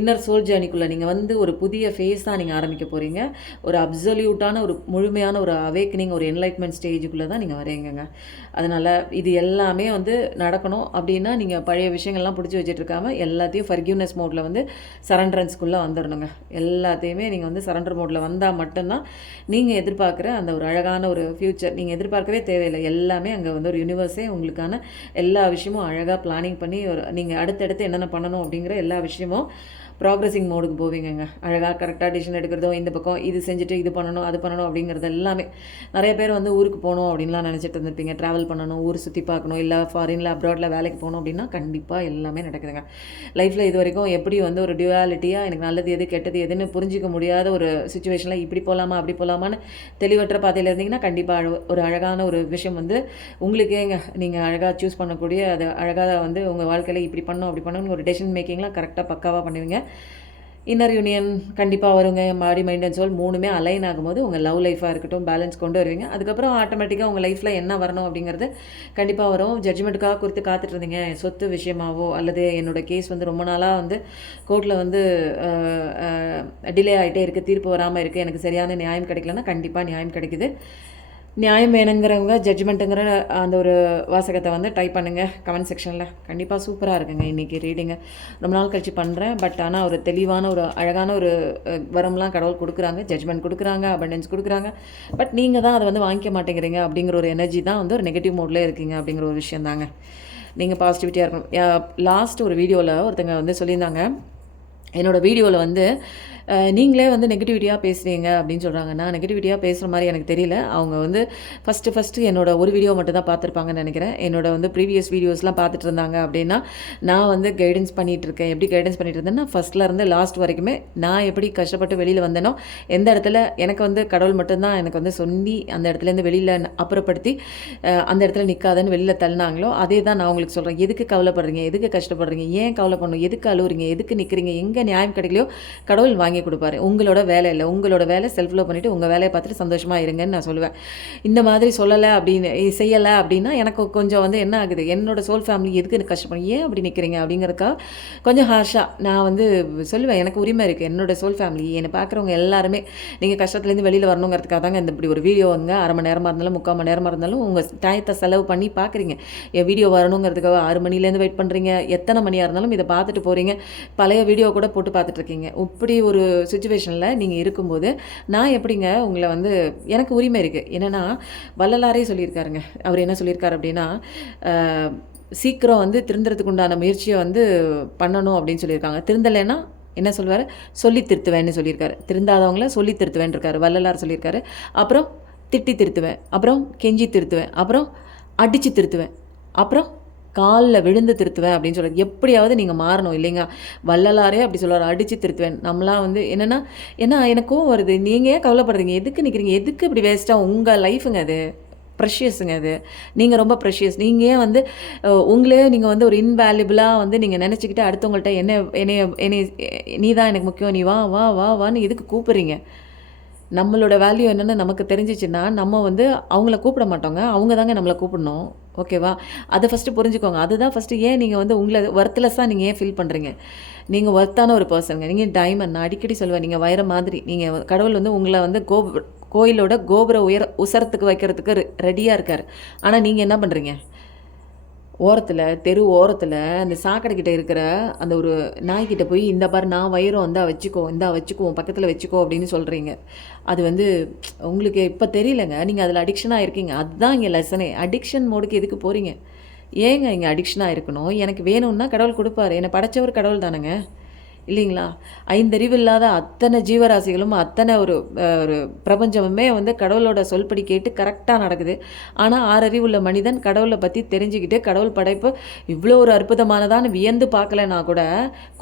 இன்னர் சோல் ஜேர்னிக்குள்ளே நீங்கள் வந்து ஒரு புதிய ஃபேஸ் தான் நீங்கள் ஆரம்பிக்க போகிறீங்க. ஒரு அப்சல்யூட்டான ஒரு முழுமையான ஒரு அவேக்கனிங், ஒரு என்லைட்மெண்ட் ஸ்டேஜுக்குள்ளே தான் நீங்கள் வரீங்கங்க. அதனால் இது எல்லாமே வந்து நடக்கணும் அப்படின்னா நீங்கள் பழைய விஷயங்கள்லாம் பிடிச்சி வச்சுட்டு இருக்காமல் எல்லாத்தையும் ஃபர்கிவ்னஸ் மோடில் வந்து சரண்டரன்ஸ்குள்ளே வந்துடணுங்க. எல்லாத்தையுமே நீங்கள் வந்து சரண்டர் மோடில் வந்தால் மட்டும்தான் நீங்கள் எதிர்பார்க்குற அந்த ஒரு அழகான ஒரு ஃப்யூச்சர் நீங்கள் எதிர்பார்க்கவே தேவையில்லை. எல்லாமே அங்கே வந்து ஒரு யூனிவர்ஸே உங்களுக்கான எல்லா விஷயமும் அழகாக பிளானிங் பண்ணி ஒரு நீங்கள் அடுத்தடுத்து என்னென்ன பண்ணணும் அப்படிங்கிற எல்லா விஷயமும் ப்ராக்ரஸிங் மோடுக்கு போவீங்கங்க. அழகாக கரெக்டாக டிசிஷன் எடுக்கிறதோ, இந்த பக்கம் இது செஞ்சுட்டு இது பண்ணணும் அது பண்ணணும் அப்படிங்கிறது எல்லாமே. நிறைய பேர் வந்து ஊருக்கு போகணும் அப்படின்லாம் நினச்சிட்டு இருந்திருப்பீங்க. ட்ராவல் பண்ணணும், ஊர் சுற்றி பார்க்கணும், இல்லை ஃபாரினில் அப்ராடில் வேலைக்கு போகணும் அப்படின்னா கண்டிப்பாக எல்லாமே நடக்குதுங்க. லைஃப்பில் இது வரைக்கும் எப்படி வந்து ஒரு டியூவாலிட்டியாக எனக்கு நல்லது எது கெட்டது எதுன்னு புரிஞ்சிக்க முடியாத ஒரு சுச்சுவேஷனில் இப்படி போகலாமா அப்படி போகலாமான்னு தெளிவற்ற பாதையில் இருந்தீங்கன்னா கண்டிப்பாக ஒரு அழகான ஒரு விஷயம் வந்து உங்களுக்கேங்க நீங்கள் அழகாக சூஸ் பண்ணக்கூடிய அது அழகாக வந்து உங்கள் வாழ்க்கையில் இப்படி பண்ணணும் அப்படி பண்ணணும்னு ஒரு டெசிஷன் மேக்கிங்லாம் கரெக்டாக பக்காவாக பண்ணுவீங்க. இன்னர் யூனியன் கண்டிப்பாக வருங்க. பாடி, மைண்ட் அண்ட் சோல் மூணுமே அலைன் ஆகும்போது உங்கள் லவ் லைஃபாக இருக்கட்டும் பேலன்ஸ் கொண்டு வருவீங்க. அதுக்கப்புறம் ஆட்டோமேட்டிக்காக உங்கள் லைஃப்பில் என்ன வரணும் அப்படிங்கிறது கண்டிப்பாக வரும். ஜட்ஜ்மெண்ட்டுக்காக குறித்து காத்துட்டு இருந்தீங்க, சொத்து விஷயமாவோ அல்லது என்னோடய கேஸ் வந்து ரொம்ப நாளாக வந்து கோர்ட்டில் வந்து டிலே ஆகிட்டே இருக்குது, தீர்ப்பு வராமல் இருக்குது, எனக்கு சரியான நியாயம் கிடைக்கலன்னா கண்டிப்பாக நியாயம் கிடைக்குது. நியாயம் வேணுங்கிறவங்க ஜட்ஜ்மெண்ட்டுங்கிற அந்த ஒரு வாசகத்தை வந்து டைப் பண்ணுங்கள் கமெண்ட் செக்ஷனில். கண்டிப்பாக சூப்பராக இருக்குங்க இன்றைக்கி ரீடிங்கு. ரொம்ப நாள் கழிச்சு பண்ணுறேன். பட் ஆனால் ஒரு தெளிவான ஒரு அழகான ஒரு வரம்லாம் கடவுள் கொடுக்குறாங்க, ஜட்ஜ்மெண்ட் கொடுக்குறாங்க, அபண்டன்ஸ் கொடுக்குறாங்க. பட் நீங்கள் தான் அதை வந்து வாங்கிக்க மாட்டேங்கிறீங்க அப்படிங்கிற ஒரு எனர்ஜி தான் வந்து ஒரு நெகட்டிவ் மோடில் இருக்கீங்க அப்படிங்கிற ஒரு விஷயம் தாங்க. நீங்கள் பாசிட்டிவிட்டியாக இருக்கணும். லாஸ்ட் ஒரு வீடியோவில் ஒருத்தங்க வந்து சொல்லியிருந்தாங்க, என்னோடய வீடியோவில் வந்து நீங்களே வந்து நெகட்டிவிட்டியாக பேசுகிறீங்க அப்படின்னு சொல்கிறாங்க. நான் நெகட்டிவிட்டியாக பேசுகிற மாதிரி எனக்கு தெரியல. அவங்க வந்து ஃபஸ்ட்டு என்னோட ஒரு வீடியோ மட்டும் தான் பார்த்துருப்பாங்கன்னு நினைக்கிறேன். என்னோட வந்து ப்ரீவியஸ் வீடியோஸ்லாம் பார்த்துட்டு இருந்தாங்க அப்படின்னா, நான் வந்து கைடன்ஸ் பண்ணிகிட்ருக்கேன். எப்படி கைடன்ஸ் பண்ணிட்டு இருந்தேன்னா, ஃபஸ்ட்லேருந்து லாஸ்ட் வரைக்குமே நான் எப்படி கஷ்டப்பட்டு வெளியில் வந்தேனோ, எந்த இடத்துல எனக்கு வந்து கடவுள் மட்டும்தான் எனக்கு வந்து சொல்லி அந்த இடத்துலேருந்து வெளியில் அப்புறப்படுத்தி அந்த இடத்துல நிற்காதன்னு வெளியில் தள்ளினாங்களோ, அதே தான் நான் உங்களுக்கு சொல்கிறேன். எதுக்கு கவலைப்படுறீங்க? எதுக்கு கஷ்டப்படுறீங்க? ஏன் கவலை பண்ணணும்? எதுக்கு அழுவுறீங்க? எதுக்கு நிற்கிறீங்க? எங்கே நியாயம் கிடைக்கலையோ கடவுள் வாங்கி கொடுப்பாரு. உங்களோட வேலை இல்லை. உங்களோட வேலை செல்ஃப் லவ் பண்ணிவிட்டு உங்கள் வேலையை பார்த்துட்டு சந்தோஷமாக இருங்கன்னு நான் சொல்லுவேன். இந்த மாதிரி சொல்லலை அப்படின்னு செய்யலை அப்படின்னா எனக்கு கொஞ்சம் வந்து என்ன ஆகுது, என்னோடய சோல் ஃபேமிலி எதுக்கு எனக்கு கஷ்டப்படும், ஏன் அப்படி நிற்கிறீங்க அப்படிங்கிறக்கா கொஞ்சம் ஹார்ஷாக நான் வந்து சொல்லுவேன். எனக்கு உரிமை இருக்குது. என்னோடய சோல் ஃபேமிலி என்னை பார்க்குறவங்க எல்லாருமே நீங்கள் கஷ்டத்துலேருந்து வெளியில் வரணுங்கிறதுக்காக தாங்க இந்த இப்படி ஒரு வீடியோ வந்து 1/2 மணி நேரமாக இருந்தாலும் 3/4 மணி நேரமாக இருந்தாலும் உங்கள் டயத்தை செலவு பண்ணி பார்க்குறீங்க. என் வீடியோ வரணுங்கிறதுக்காக 6 மணிலேருந்து வெயிட் பண்ணுறீங்க. எத்தனை மணியாக இருந்தாலும் இதை பார்த்துட்டு போகிறீங்க. பழைய வீடியோ கூட போட்டு பார்த்துட்ருக்கீங்க. இப்படி ஒரு சுச்சுவேஷனில் நீங்கள் இருக்கும்போது நான் எப்படிங்க உங்களை வந்து எனக்கு உரிமை இருக்குது. என்னென்னா வள்ளலாரே சொல்லியிருக்காருங்க. அவர் என்ன சொல்லியிருக்காரு அப்படின்னா, சீக்கிரம் வந்து திருந்துறதுக்கு உண்டான முயற்சியை வந்து பண்ணணும் அப்படின்னு சொல்லியிருக்காங்க. திருந்தலைன்னா என்ன சொல்வார், சொல்லி திருத்துவேன்னு சொல்லியிருக்காரு. திருந்தாதவங்கள சொல்லி திருத்துவேன் இருக்காரு, வள்ளலார் சொல்லியிருக்காரு. அப்புறம் திட்டி திருத்துவேன், அப்புறம் கெஞ்சி திருத்துவேன், அப்புறம் அடித்து திருத்துவேன், அப்புறம் காலில் விழுந்து திருத்துவேன் அப்படின்னு சொல்கிறார். எப்படியாவது நீங்கள் மாறணும் இல்லைங்க. வள்ளலாரே அப்படி சொல்கிறார், அடித்து திருத்துவேன். நம்மளாம் வந்து என்னென்னா எனக்கும் வருது, நீங்கள் ஏன் கவலைப்படுறீங்க, எதுக்கு நிற்கிறீங்க, எதுக்கு இப்படி வேஸ்ட்டாக உங்கள் லைஃபுங்க அது ப்ரெஷியஸுங்க அது. நீங்கள் ரொம்ப ப்ரெஷியஸ். நீங்கள் ஏன் வந்து உங்களே நீங்கள் வந்து ஒரு இன்வேல்யூபிளாக வந்து நீங்கள் நினச்சிக்கிட்டு அடுத்தவங்கள்ட்ட என்னை நீ தான் எனக்கு முக்கியம், நீ வா வா வா வான்னு எதுக்கு கூப்பிட்றீங்க? நம்மளோட வேல்யூ என்னென்னு நமக்கு தெரிஞ்சிச்சுன்னா நம்ம வந்து அவங்கள கூப்பிட மாட்டோங்க, அவங்க தாங்க நம்மளை கூப்பிடணும். ஓகேவா? அதை ஃபஸ்ட்டு புரிஞ்சுக்கோங்க. அதுதான் ஃபஸ்ட்டு. ஏன் நீங்கள் வந்து உங்களை ஒர்த்லெஸ்ஸாக நீங்கள் ஏன் ஃபீல் பண்ணுறீங்க? நீங்கள் ஒர்த்தான ஒரு பர்சனுங்க. நீங்கள் டைமண்ட். நான் அடிக்கடி சொல்லுவேன், நீங்கள் வைர மாதிரி. நீங்கள் கடவுள் வந்து உங்களை வந்து கோயிலோட கோபுர உசரத்துக்கு வைக்கிறதுக்கு ரெடியாக இருக்கார். ஆனால் நீங்கள் என்ன பண்ணுறீங்க? ஓரத்தில், தெரு ஓரத்தில் அந்த சாக்கடைக்கிட்ட இருக்கிற அந்த ஒரு நாய்க்கிட்ட போய் இந்த பாரு நான் வைரம் வந்தால் வச்சுக்கோ, இந்தா வச்சுக்கோ, பக்கத்தில் வச்சுக்கோ அப்படின்னு சொல்கிறீங்க. அது வந்து உங்களுக்கு இப்போ தெரியலங்க. நீங்கள் அதில் அடிக்ஷனாக இருக்கீங்க. அதுதான் இங்கே லெசனே. அடிக்ஷன் மோடுக்கு எதுக்கு போகிறீங்க? ஏங்க இங்கே அடிக்ஷனாக இருக்கணும்? எனக்கு வேணும்னா கடவுள் கொடுப்பாரு. என்னை படைச்சவர் கடவுள் தானேங்க, இல்லைங்களா? 5 அறிவு இல்லாத அத்தனை ஜீவராசிகளும் அத்தனை ஒரு பிரபஞ்சமுமே வந்து கடவுளோட சொல்படி கேட்டு கரெக்டாக நடக்குது. ஆனால் 6 அறிவு உள்ள மனிதன் கடவுளை பற்றி தெரிஞ்சுக்கிட்டு கடவுள் படைப்பு இவ்வளோ ஒரு அற்புதமானதான்னு வியந்து பார்க்கலனா கூட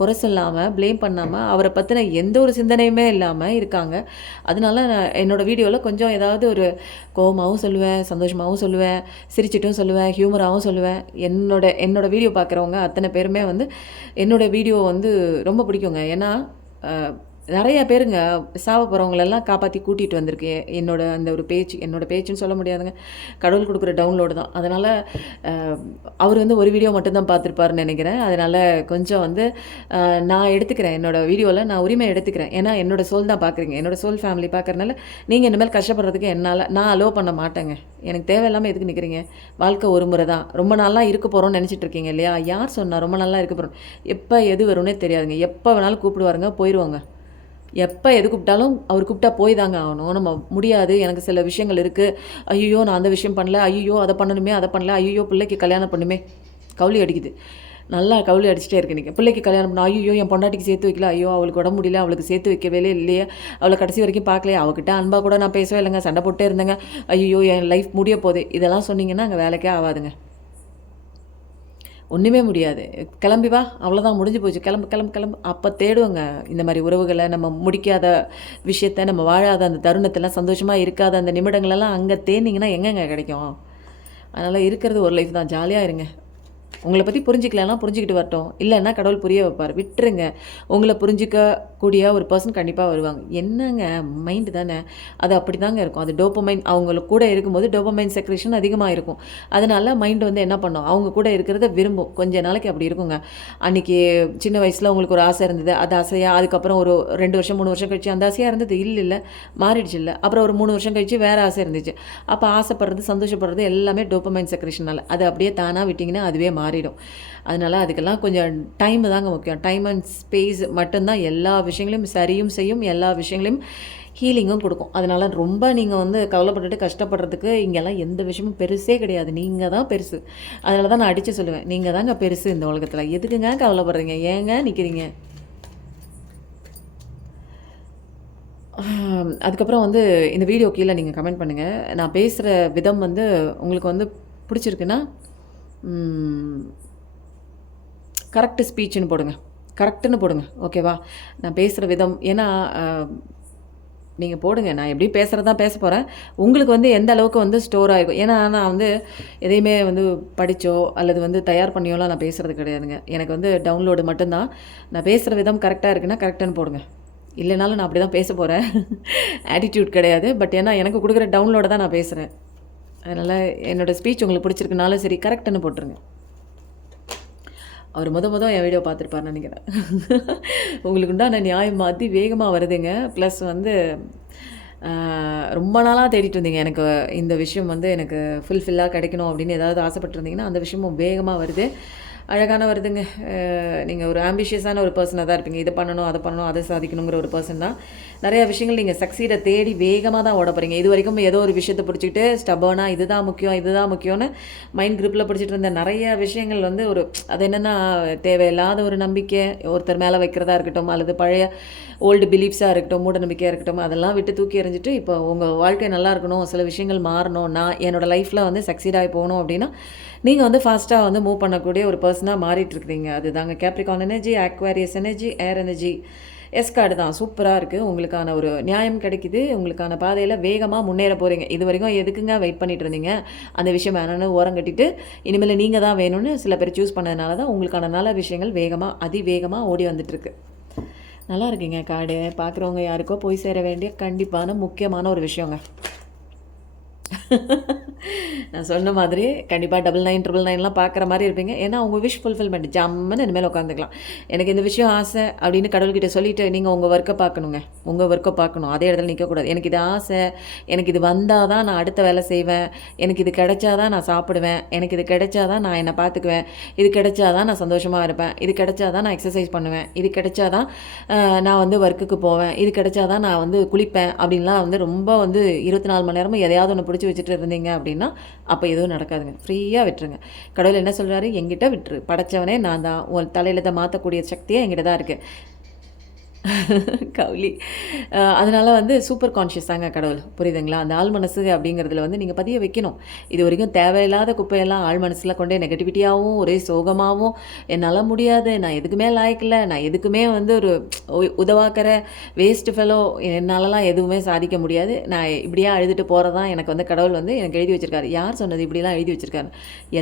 குறை சொல்லாமல் ப்ளேம் பண்ணாமல் அவரை பற்றின எந்த ஒரு சிந்தனையுமே இல்லாமல் இருக்காங்க. அதனால நான் என்னோடய வீடியோவில் கொஞ்சம் ஏதாவது ஒரு கோபமாகவும் சொல்லுவேன், சந்தோஷமாகவும் சொல்லுவேன், சிரிச்சிட்டும் சொல்லுவேன், ஹியூமராகவும் சொல்லுவேன். என்னோட வீடியோ பார்க்குறவங்க அத்தனை பேருமே வந்து என்னோடய வீடியோ வந்து ரொம்ப பிடிக்குங்க. ஏன்னா நிறைய பேருங்க சாவ போகிறவங்களெல்லாம் காப்பாற்றி கூட்டிகிட்டு வந்திருக்கு. என்னோட பேச்சுன்னு சொல்ல முடியாதுங்க, கடவுள் கொடுக்குற டவுன்லோடு தான். அதனால் அவர் வந்து ஒரு வீடியோ மட்டும்தான் பார்த்துருப்பாருன்னு நினைக்கிறேன். அதனால் கொஞ்சம் வந்து நான் எடுத்துக்கிறேன், என்னோடய வீடியோவில் நான் உரிமை எடுத்துக்கிறேன். ஏன்னா என்னோடய சோல் தான் பார்க்குறீங்க, என்னோடய சோல் ஃபேமிலி பார்க்குறதுனால நீங்கள் இனிமேல் கஷ்டப்படுறதுக்கு நான் அலோவ் பண்ண மாட்டேங்க. எனக்கு தேவையில்லாமல் எதுக்கு நிற்கிறீங்க? வாழ்க்கை ஒரு முறை தான். ரொம்ப நாளாக இருக்க போகிறோன்னு நினச்சிட்டு இருக்கீங்க இல்லையா? யார் சொன்னால் ரொம்ப நாளாக இருக்க போகிறோம்? எப்போ எது வரும்னே தெரியாதுங்க. எப்போ வேணாலும் கூப்பிடுவாருங்க, போயிடுவாங்க. எப்போ எது கூப்பிட்டாலும் அவர் கூப்பிட்டா போய் தாங்க ஆகணும். நம்ம முடியாது, எனக்கு சில விஷயங்கள் இருக்குது, ஐயோ நான் அந்த விஷயம் பண்ணல, ஐயோ அதை பண்ணணுமே, அதை பண்ணல, ஐயோ பிள்ளைக்கு கல்யாணம் பண்ணுமே, கவுளி அடிக்குது. நல்லா கவுளி அடிச்சுட்டே இருக்கு. நீங்கள் பிள்ளைக்கு கல்யாணம் பண்ண, ஐயோ என் பொண்டாட்டிக்கு சேர்த்து வைக்கல, ஐயோ அவளுக்கு உடம்பு முடியல, அவளுக்கு சேர்த்து வைக்கவே இல்லையே, அவளை கடைசி வரைக்கும் பார்க்கலையே, அவகிட்ட அன்பாக கூட நான் பேசவே இல்லைங்க, சண்டை போட்டே இருந்தேங்க, ஐயோ என் லைஃப் முடிய போதே, இதெல்லாம் சொன்னீங்கன்னா அங்கே வேலைக்கே ஆகாதுங்க. ஒன்றுமே முடியாது. கிளம்பி வா, அவ்வளோதான், முடிஞ்சு போச்சு, கிளம்பு. அப்போ தேடுவோங்க இந்த மாதிரி உறவுகளை. நம்ம முடிக்காத விஷயத்த, நம்ம வாழாத அந்த தருணத்தெல்லாம், சந்தோஷமாக இருக்காத அந்த நிமிடங்களெல்லாம் அங்கே தேடினீங்கன்னா எங்கெங்க கிடைக்கும்? அதனால் இருக்கிறது ஒரு லைஃப் தான், ஜாலியாக இருங்க. உங்களை பற்றி புரிஞ்சிக்கலாம், புரிஞ்சுக்கிட்டு வரட்டும். இல்லைன்னா கடவுள் புரிய வைப்பார், விட்டுருங்க. உங்களை புரிஞ்சிக்கக்கூடிய ஒரு பர்சன் கண்டிப்பாக வருவாங்க. என்னங்க மைண்டு தானே, அது அப்படி தாங்க இருக்கும். அது டோபமைன், அவங்களுக்கு கூட இருக்கும்போது டோபமைன் செக்ரேஷன் அதிகமாக இருக்கும். அதனால் மைண்டு வந்து என்ன பண்ணும், அவங்க கூட இருக்கிறத விரும்பும். கொஞ்ச நாளைக்கு அப்படி இருக்குங்க. அன்றைக்கி சின்ன வயசில் உங்களுக்கு ஒரு ஆசை இருந்தது, அது ஆசையாக அதுக்கப்புறம் ஒரு 2 வருஷம் 3 வருஷம் கழிச்சு அந்த ஆசையாக இருந்தது, இல்லை மாறிடுச்சு. இல்லை அப்புறம் ஒரு 3 வருஷம் கழிச்சு வேறு ஆசை இருந்துச்சு. அப்போ ஆசைப்படுறது, சந்தோஷப்படுறது எல்லாமே டோபமைன் செக்ரேஷனால். அது அப்படியே தானாக விட்டிங்கன்னா அதுவே மாறிடும். அதனால் அதுக்கெல்லாம் கொஞ்சம் டைம் தாங்க முக்கியம். டைம் அண்ட் ஸ்பேஸ் மட்டும்தான் எல்லா விஷயங்களையும் சரியும் செய்யும், எல்லா விஷயங்களையும் ஹீலிங்கும் கொடுக்கும். அதனால் ரொம்ப நீங்கள் வந்து கவலைப்பட்டுட்டு கஷ்டப்படுறதுக்கு இங்கெல்லாம் எந்த விஷயமும் பெருசே கிடையாது. நீங்கள் தான் பெருசு. அதனால தான் நான் அடித்து சொல்லுவேன், நீங்கள் தாங்க பெருசு இந்த உலகத்தில். எதுக்குங்க கவலைப்படுறீங்க? ஏங்க நிற்கிறீங்க? அதுக்கப்புறம் வந்து இந்த வீடியோ கீழே நீங்கள் கமெண்ட் பண்ணுங்கள். நான் பேசுகிற விதம் வந்து உங்களுக்கு வந்து பிடிச்சிருக்குன்னா கரெக்டு ஸ்பீச்சுன்னு போடுங்க, கரெக்டுன்னு போடுங்க, ஓகேவா? நான் பேசுகிற விதம் ஏன்னா நீங்கள் போடுங்க, நான் எப்படி பேசுகிறது தான் பேச போகிறேன். உங்களுக்கு வந்து எந்த அளவுக்கு வந்து ஸ்டோர் ஆகிருக்கும். ஏன்னா நான் வந்து எதையுமே வந்து படித்தோ அல்லது வந்து தயார் பண்ணியோலாம் நான் பேசுகிறது கிடையாதுங்க. எனக்கு வந்து டவுன்லோடு மட்டும்தான். நான் பேசுகிற விதம் கரெக்டாக இருக்குன்னா கரெக்டுன்னு போடுங்க. இல்லைனாலும் நான் அப்படி தான் பேச போகிறேன். ஆட்டிடியூட் கிடையாது. பட் ஏன்னா எனக்கு கொடுக்குற டவுன்லோடை தான் நான் பேசுகிறேன். அதனால் என்னோடய ஸ்பீச் உங்களுக்கு பிடிச்சிருக்குனாலும் சரி கரெக்டுன்னு போட்டுருங்க. அவர் என் வீடியோ பார்த்துருப்பாருன்னு நினைக்கிறேன். உங்களுக்கு உண்டான நியாயம் அதி வேகமாக வருதுங்க. ப்ளஸ் வந்து ரொம்ப நாளாக தேடிட்டு இருந்தீங்க, எனக்கு இந்த விஷயம் வந்து எனக்கு ஃபுல்ஃபில்லாக கிடைக்கணும் அப்படின்னு ஏதாவது ஆசைப்பட்டுருந்தீங்கன்னா அந்த விஷயமும் வேகமாக வருது. அழகான வருதுங்க. நீங்கள் ஒரு ஆம்பிஷியஸான ஒரு பர்சனாக தான் இருப்பீங்க. இதை பண்ணணும், அதை பண்ணணும், அதை சாதிக்கணுங்கிற ஒரு பர்சன் தான். நிறையா விஷயங்கள் நீங்கள் சக்சீடை தேடி வேகமாக தான் ஓட போகிறீங்க. இது வரைக்கும் ஏதோ ஒரு விஷயத்தை பிடிச்சிக்கிட்டு ஸ்டபர்னாக இதுதான் முக்கியம், இதுதான் முக்கியம்னு மைண்ட் குரூப்பில் பிடிச்சிட்டு இருந்த நிறைய விஷயங்கள் வந்து ஒரு அது என்னென்னா தேவையில்லாத ஒரு நம்பிக்கை ஒருத்தர் மேலே வைக்கிறதா இருக்கட்டும், அல்லது பழைய ஓல்டு பிலீஃப்ஸாக இருக்கட்டும், மூட நம்பிக்கையாக இருக்கட்டும், அதெல்லாம் விட்டு தூக்கி எறிஞ்சிட்டு இப்போ உங்கள் வாழ்க்கை நல்லா இருக்கணும், சில விஷயங்கள் மாறணும், நான் என்னோடய லைஃப்பில் வந்து சக்சீடாகி போகணும் அப்படின்னா நீங்கள் வந்து ஃபாஸ்ட்டாக வந்து மூவ் பண்ணக்கூடிய ஒரு பர்சனாக மாறிட்டுருக்குறீங்க. அதுதாங்க கேப்ரிகான் எனர்ஜி, ஆக்வாரியஸ் எனர்ஜி, ஏர் எனர்ஜி. எஸ் கார்டு தான் சூப்பராக இருக்குது. உங்களுக்கான ஒரு நியாயம் கிடைக்குது. உங்களுக்கான பாதையில் வேகமாக முன்னேற போகிறீங்க. இது வரைக்கும் எதுக்குங்க வெயிட் பண்ணிட்டு இருந்தீங்க? அந்த விஷயம் வேணும்னு ஓரம் கட்டிட்டு இனிமேல் நீங்கள் தான் வேணும்னு சில பேர் சூஸ் பண்ணதுனால தான் உங்களுக்கான நல்ல விஷயங்கள் வேகமாக அதிவேகமாக ஓடி வந்துட்டுருக்கு. நல்லா இருக்குங்க கார்டு. பார்க்குறவங்க யாருக்கோ போய் சேர வேண்டிய கண்டிப்பான முக்கியமான ஒரு விஷயங்க. நான் சொன்ன மாதிரி கண்டிப்பாக 9999லாம் பார்க்குற மாதிரி இருப்பீங்க. ஏன்னா உங்கள் விஷ் ஃபுல்ஃபில்மெண்ட் ஜம்முன்னு இனிமேல் உட்காந்துக்கலாம். எனக்கு இந்த விஷயம் ஆசை அப்படின்னு கடவுள்கிட்ட சொல்லிவிட்டு நீங்கள் உங்கள் ஒர்க்கை பார்க்கணுங்க. உங்கள் ஒர்க்கை பார்க்கணும், அதே இடத்துல நிற்கக்கூடாது. எனக்கு இது ஆசை, எனக்கு இது வந்தால் தான் நான் அடுத்த வேலை செய்வேன், எனக்கு இது கிடைச்சா தான் நான் சாப்பிடுவேன், எனக்கு இது கிடைச்சா தான் நான் என்னை பார்த்துக்குவேன், இது கிடைச்சா தான் நான் சந்தோஷமாக இருப்பேன், இது கிடைச்சா தான் நான் எக்ஸசைஸ் பண்ணுவேன், இது கிடைச்சா தான் நான் வந்து ஒர்க்குக்கு போவேன், இது கிடைச்சா தான் நான் வந்து குளிப்பேன் அப்படின்லாம் வந்து ரொம்ப வந்து 24 மணி நேரமும் எதையாவது ஒன்று பிடிச்சி வச்சுட்டு இருந்தீங்க அப்படின்னா அப்போ எதுவும் நடக்காதுங்க. ஃப்ரீயாக விட்டுருங்க. கடவுள் என்ன சொல்கிறாரு? என்கிட்ட விட்டுரு, படைச்சவனே நான் தான், உன் தலையில் மாற்றக்கூடிய சக்தியே என்கிட்ட தான் இருக்குது. கவுளி. அதனால் வந்து சூப்பர் கான்ஷியஸ் தாங்க கடவுள், புரியுதுங்களா? அந்த ஆள் மனசு அப்படிங்கிறதுல வந்து நீங்கள் பதிய வைக்கணும். இது வரைக்கும் தேவையில்லாத குப்பையெல்லாம் ஆள் மனசில் கொண்டே நெகட்டிவிட்டியாகவும் ஒரே சோகமாகவும் என்னால் முடியாது, நான் எதுக்குமே லாய்க்கில்ல, நான் எதுக்குமே வந்து ஒரு உதவாக்கிற வேஸ்ட் ஃபெலோ, என்னாலலாம் எதுவுமே சாதிக்க முடியாது, நான் இப்படியே அழுதுட்டு போகிறதான் எனக்கு வந்து கடவுள் வந்து எனக்கு எழுதி வச்சுருக்காரு. யார் சொன்னது இப்படிலாம் எழுதி வச்சுருக்காரு?